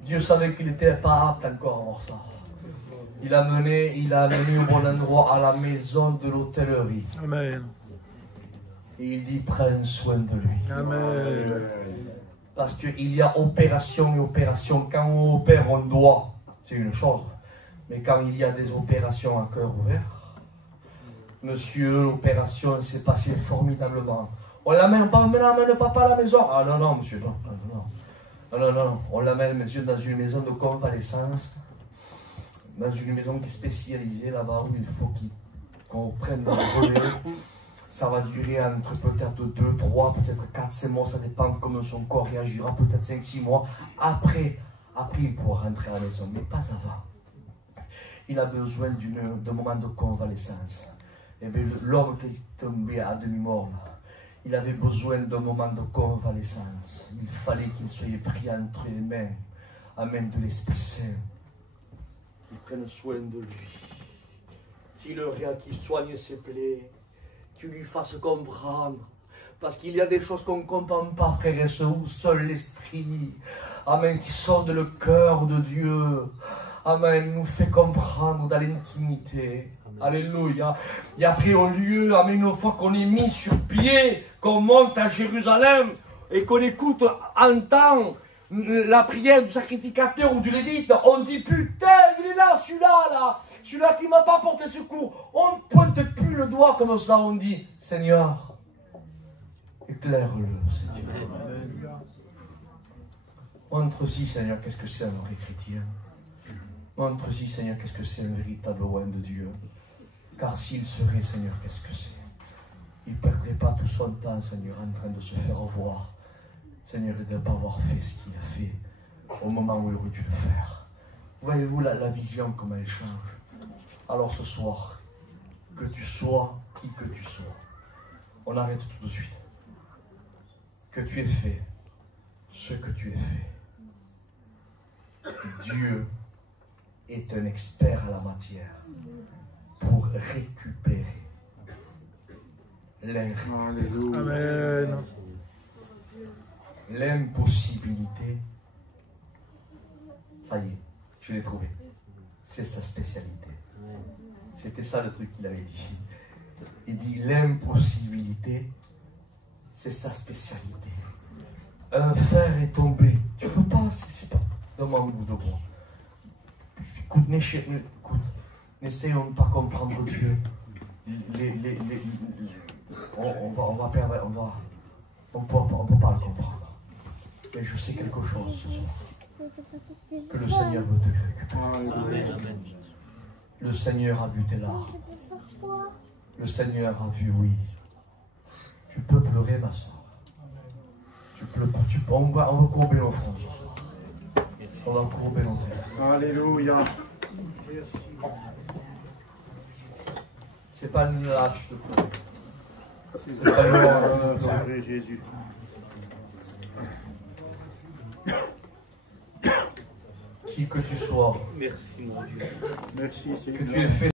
Dieu savait qu'il n'était pas apte encore à voir ça. Il a mené au bon endroit, à la maison de l'hôtellerie. Amen. Et il dit, prends soin de lui. Amen. Parce qu'il y a opération et opération. Quand on opère, on doit. C'est une chose. Mais quand il y a des opérations à cœur ouvert, monsieur, l'opération s'est passée formidablement. On l'amène pas, mais l'amène pas à la maison. Ah non, non, monsieur, non, non, non. Non, non, non. On l'amène, monsieur, dans une maison de convalescence. Dans une maison qui est spécialisée là-bas, où il faut qu'on prenne le relais. Ça va durer entre peut-être 2, 3, peut-être 4, 5 mois, ça dépend de comment son corps réagira, peut-être 5, 6 mois. Après, il pourra rentrer à la maison, mais pas avant. Il a besoin d'un moment de convalescence. Et bien, l'homme qui est tombé à demi-mort, il avait besoin d'un moment de convalescence. Il fallait qu'il soit pris entre les mains, amen, de l'Esprit Saint. Qu'il prenne soin de lui, qu'il soigne ses plaies, qu'il lui fasse comprendre. Parce qu'il y a des choses qu'on ne comprend pas, frères et sœurs, où seul l'Esprit, amen, qui sonde le cœur de Dieu, amen, nous fait comprendre dans l'intimité. Alléluia. Et après, au lieu, amen, une fois qu'on est mis sur pied, qu'on monte à Jérusalem, et qu'on écoute, entend la prière du sacrificateur ou du lévite, on dit putain, il est là, celui-là qui m'a pas porté secours. On ne pointe plus le doigt comme ça, on dit Seigneur, éclaire-le, Seigneur. Montre-y, Seigneur, qu'est-ce que c'est un vrai chrétien. Montre-y, Seigneur, qu'est-ce que c'est un véritable oint de Dieu. Car s'il serait, Seigneur, qu'est-ce que c'est? Il ne perdrait pas tout son temps, Seigneur, en train de se faire voir. Seigneur, et de ne pas avoir fait ce qu'il a fait au moment où il aurait dû le faire. Voyez-vous la vision, comment elle change. Alors ce soir, que tu sois qui que tu sois, on arrête tout de suite. Que tu aies fait ce que tu aies fait. Dieu est un expert à la matière pour récupérer Amen. L'impossibilité. Ça y est, je l'ai trouvé. C'est sa spécialité. C'était ça le truc qu'il avait dit. Il dit l'impossibilité, c'est sa spécialité. Un fer est tombé. Tu peux pas, c'est pas de mon bout de bois. Écoute, n'essayons de pas comprendre Dieu. On peut pas le comprendre. Mais je sais quelque chose ce soir. Que le Seigneur veut te récupérer. Le Seigneur a vu tes larmes. Le Seigneur a vu, oui. Tu peux pleurer, ma soeur. On va courber nos fronts ce soir. On va courber nos fronts. Alléluia. C'est pas une lâche de pleurer. C'est vrai, Jésus. Qui que tu sois. Merci, mon Dieu. Merci, Seigneur. Que tu aies fait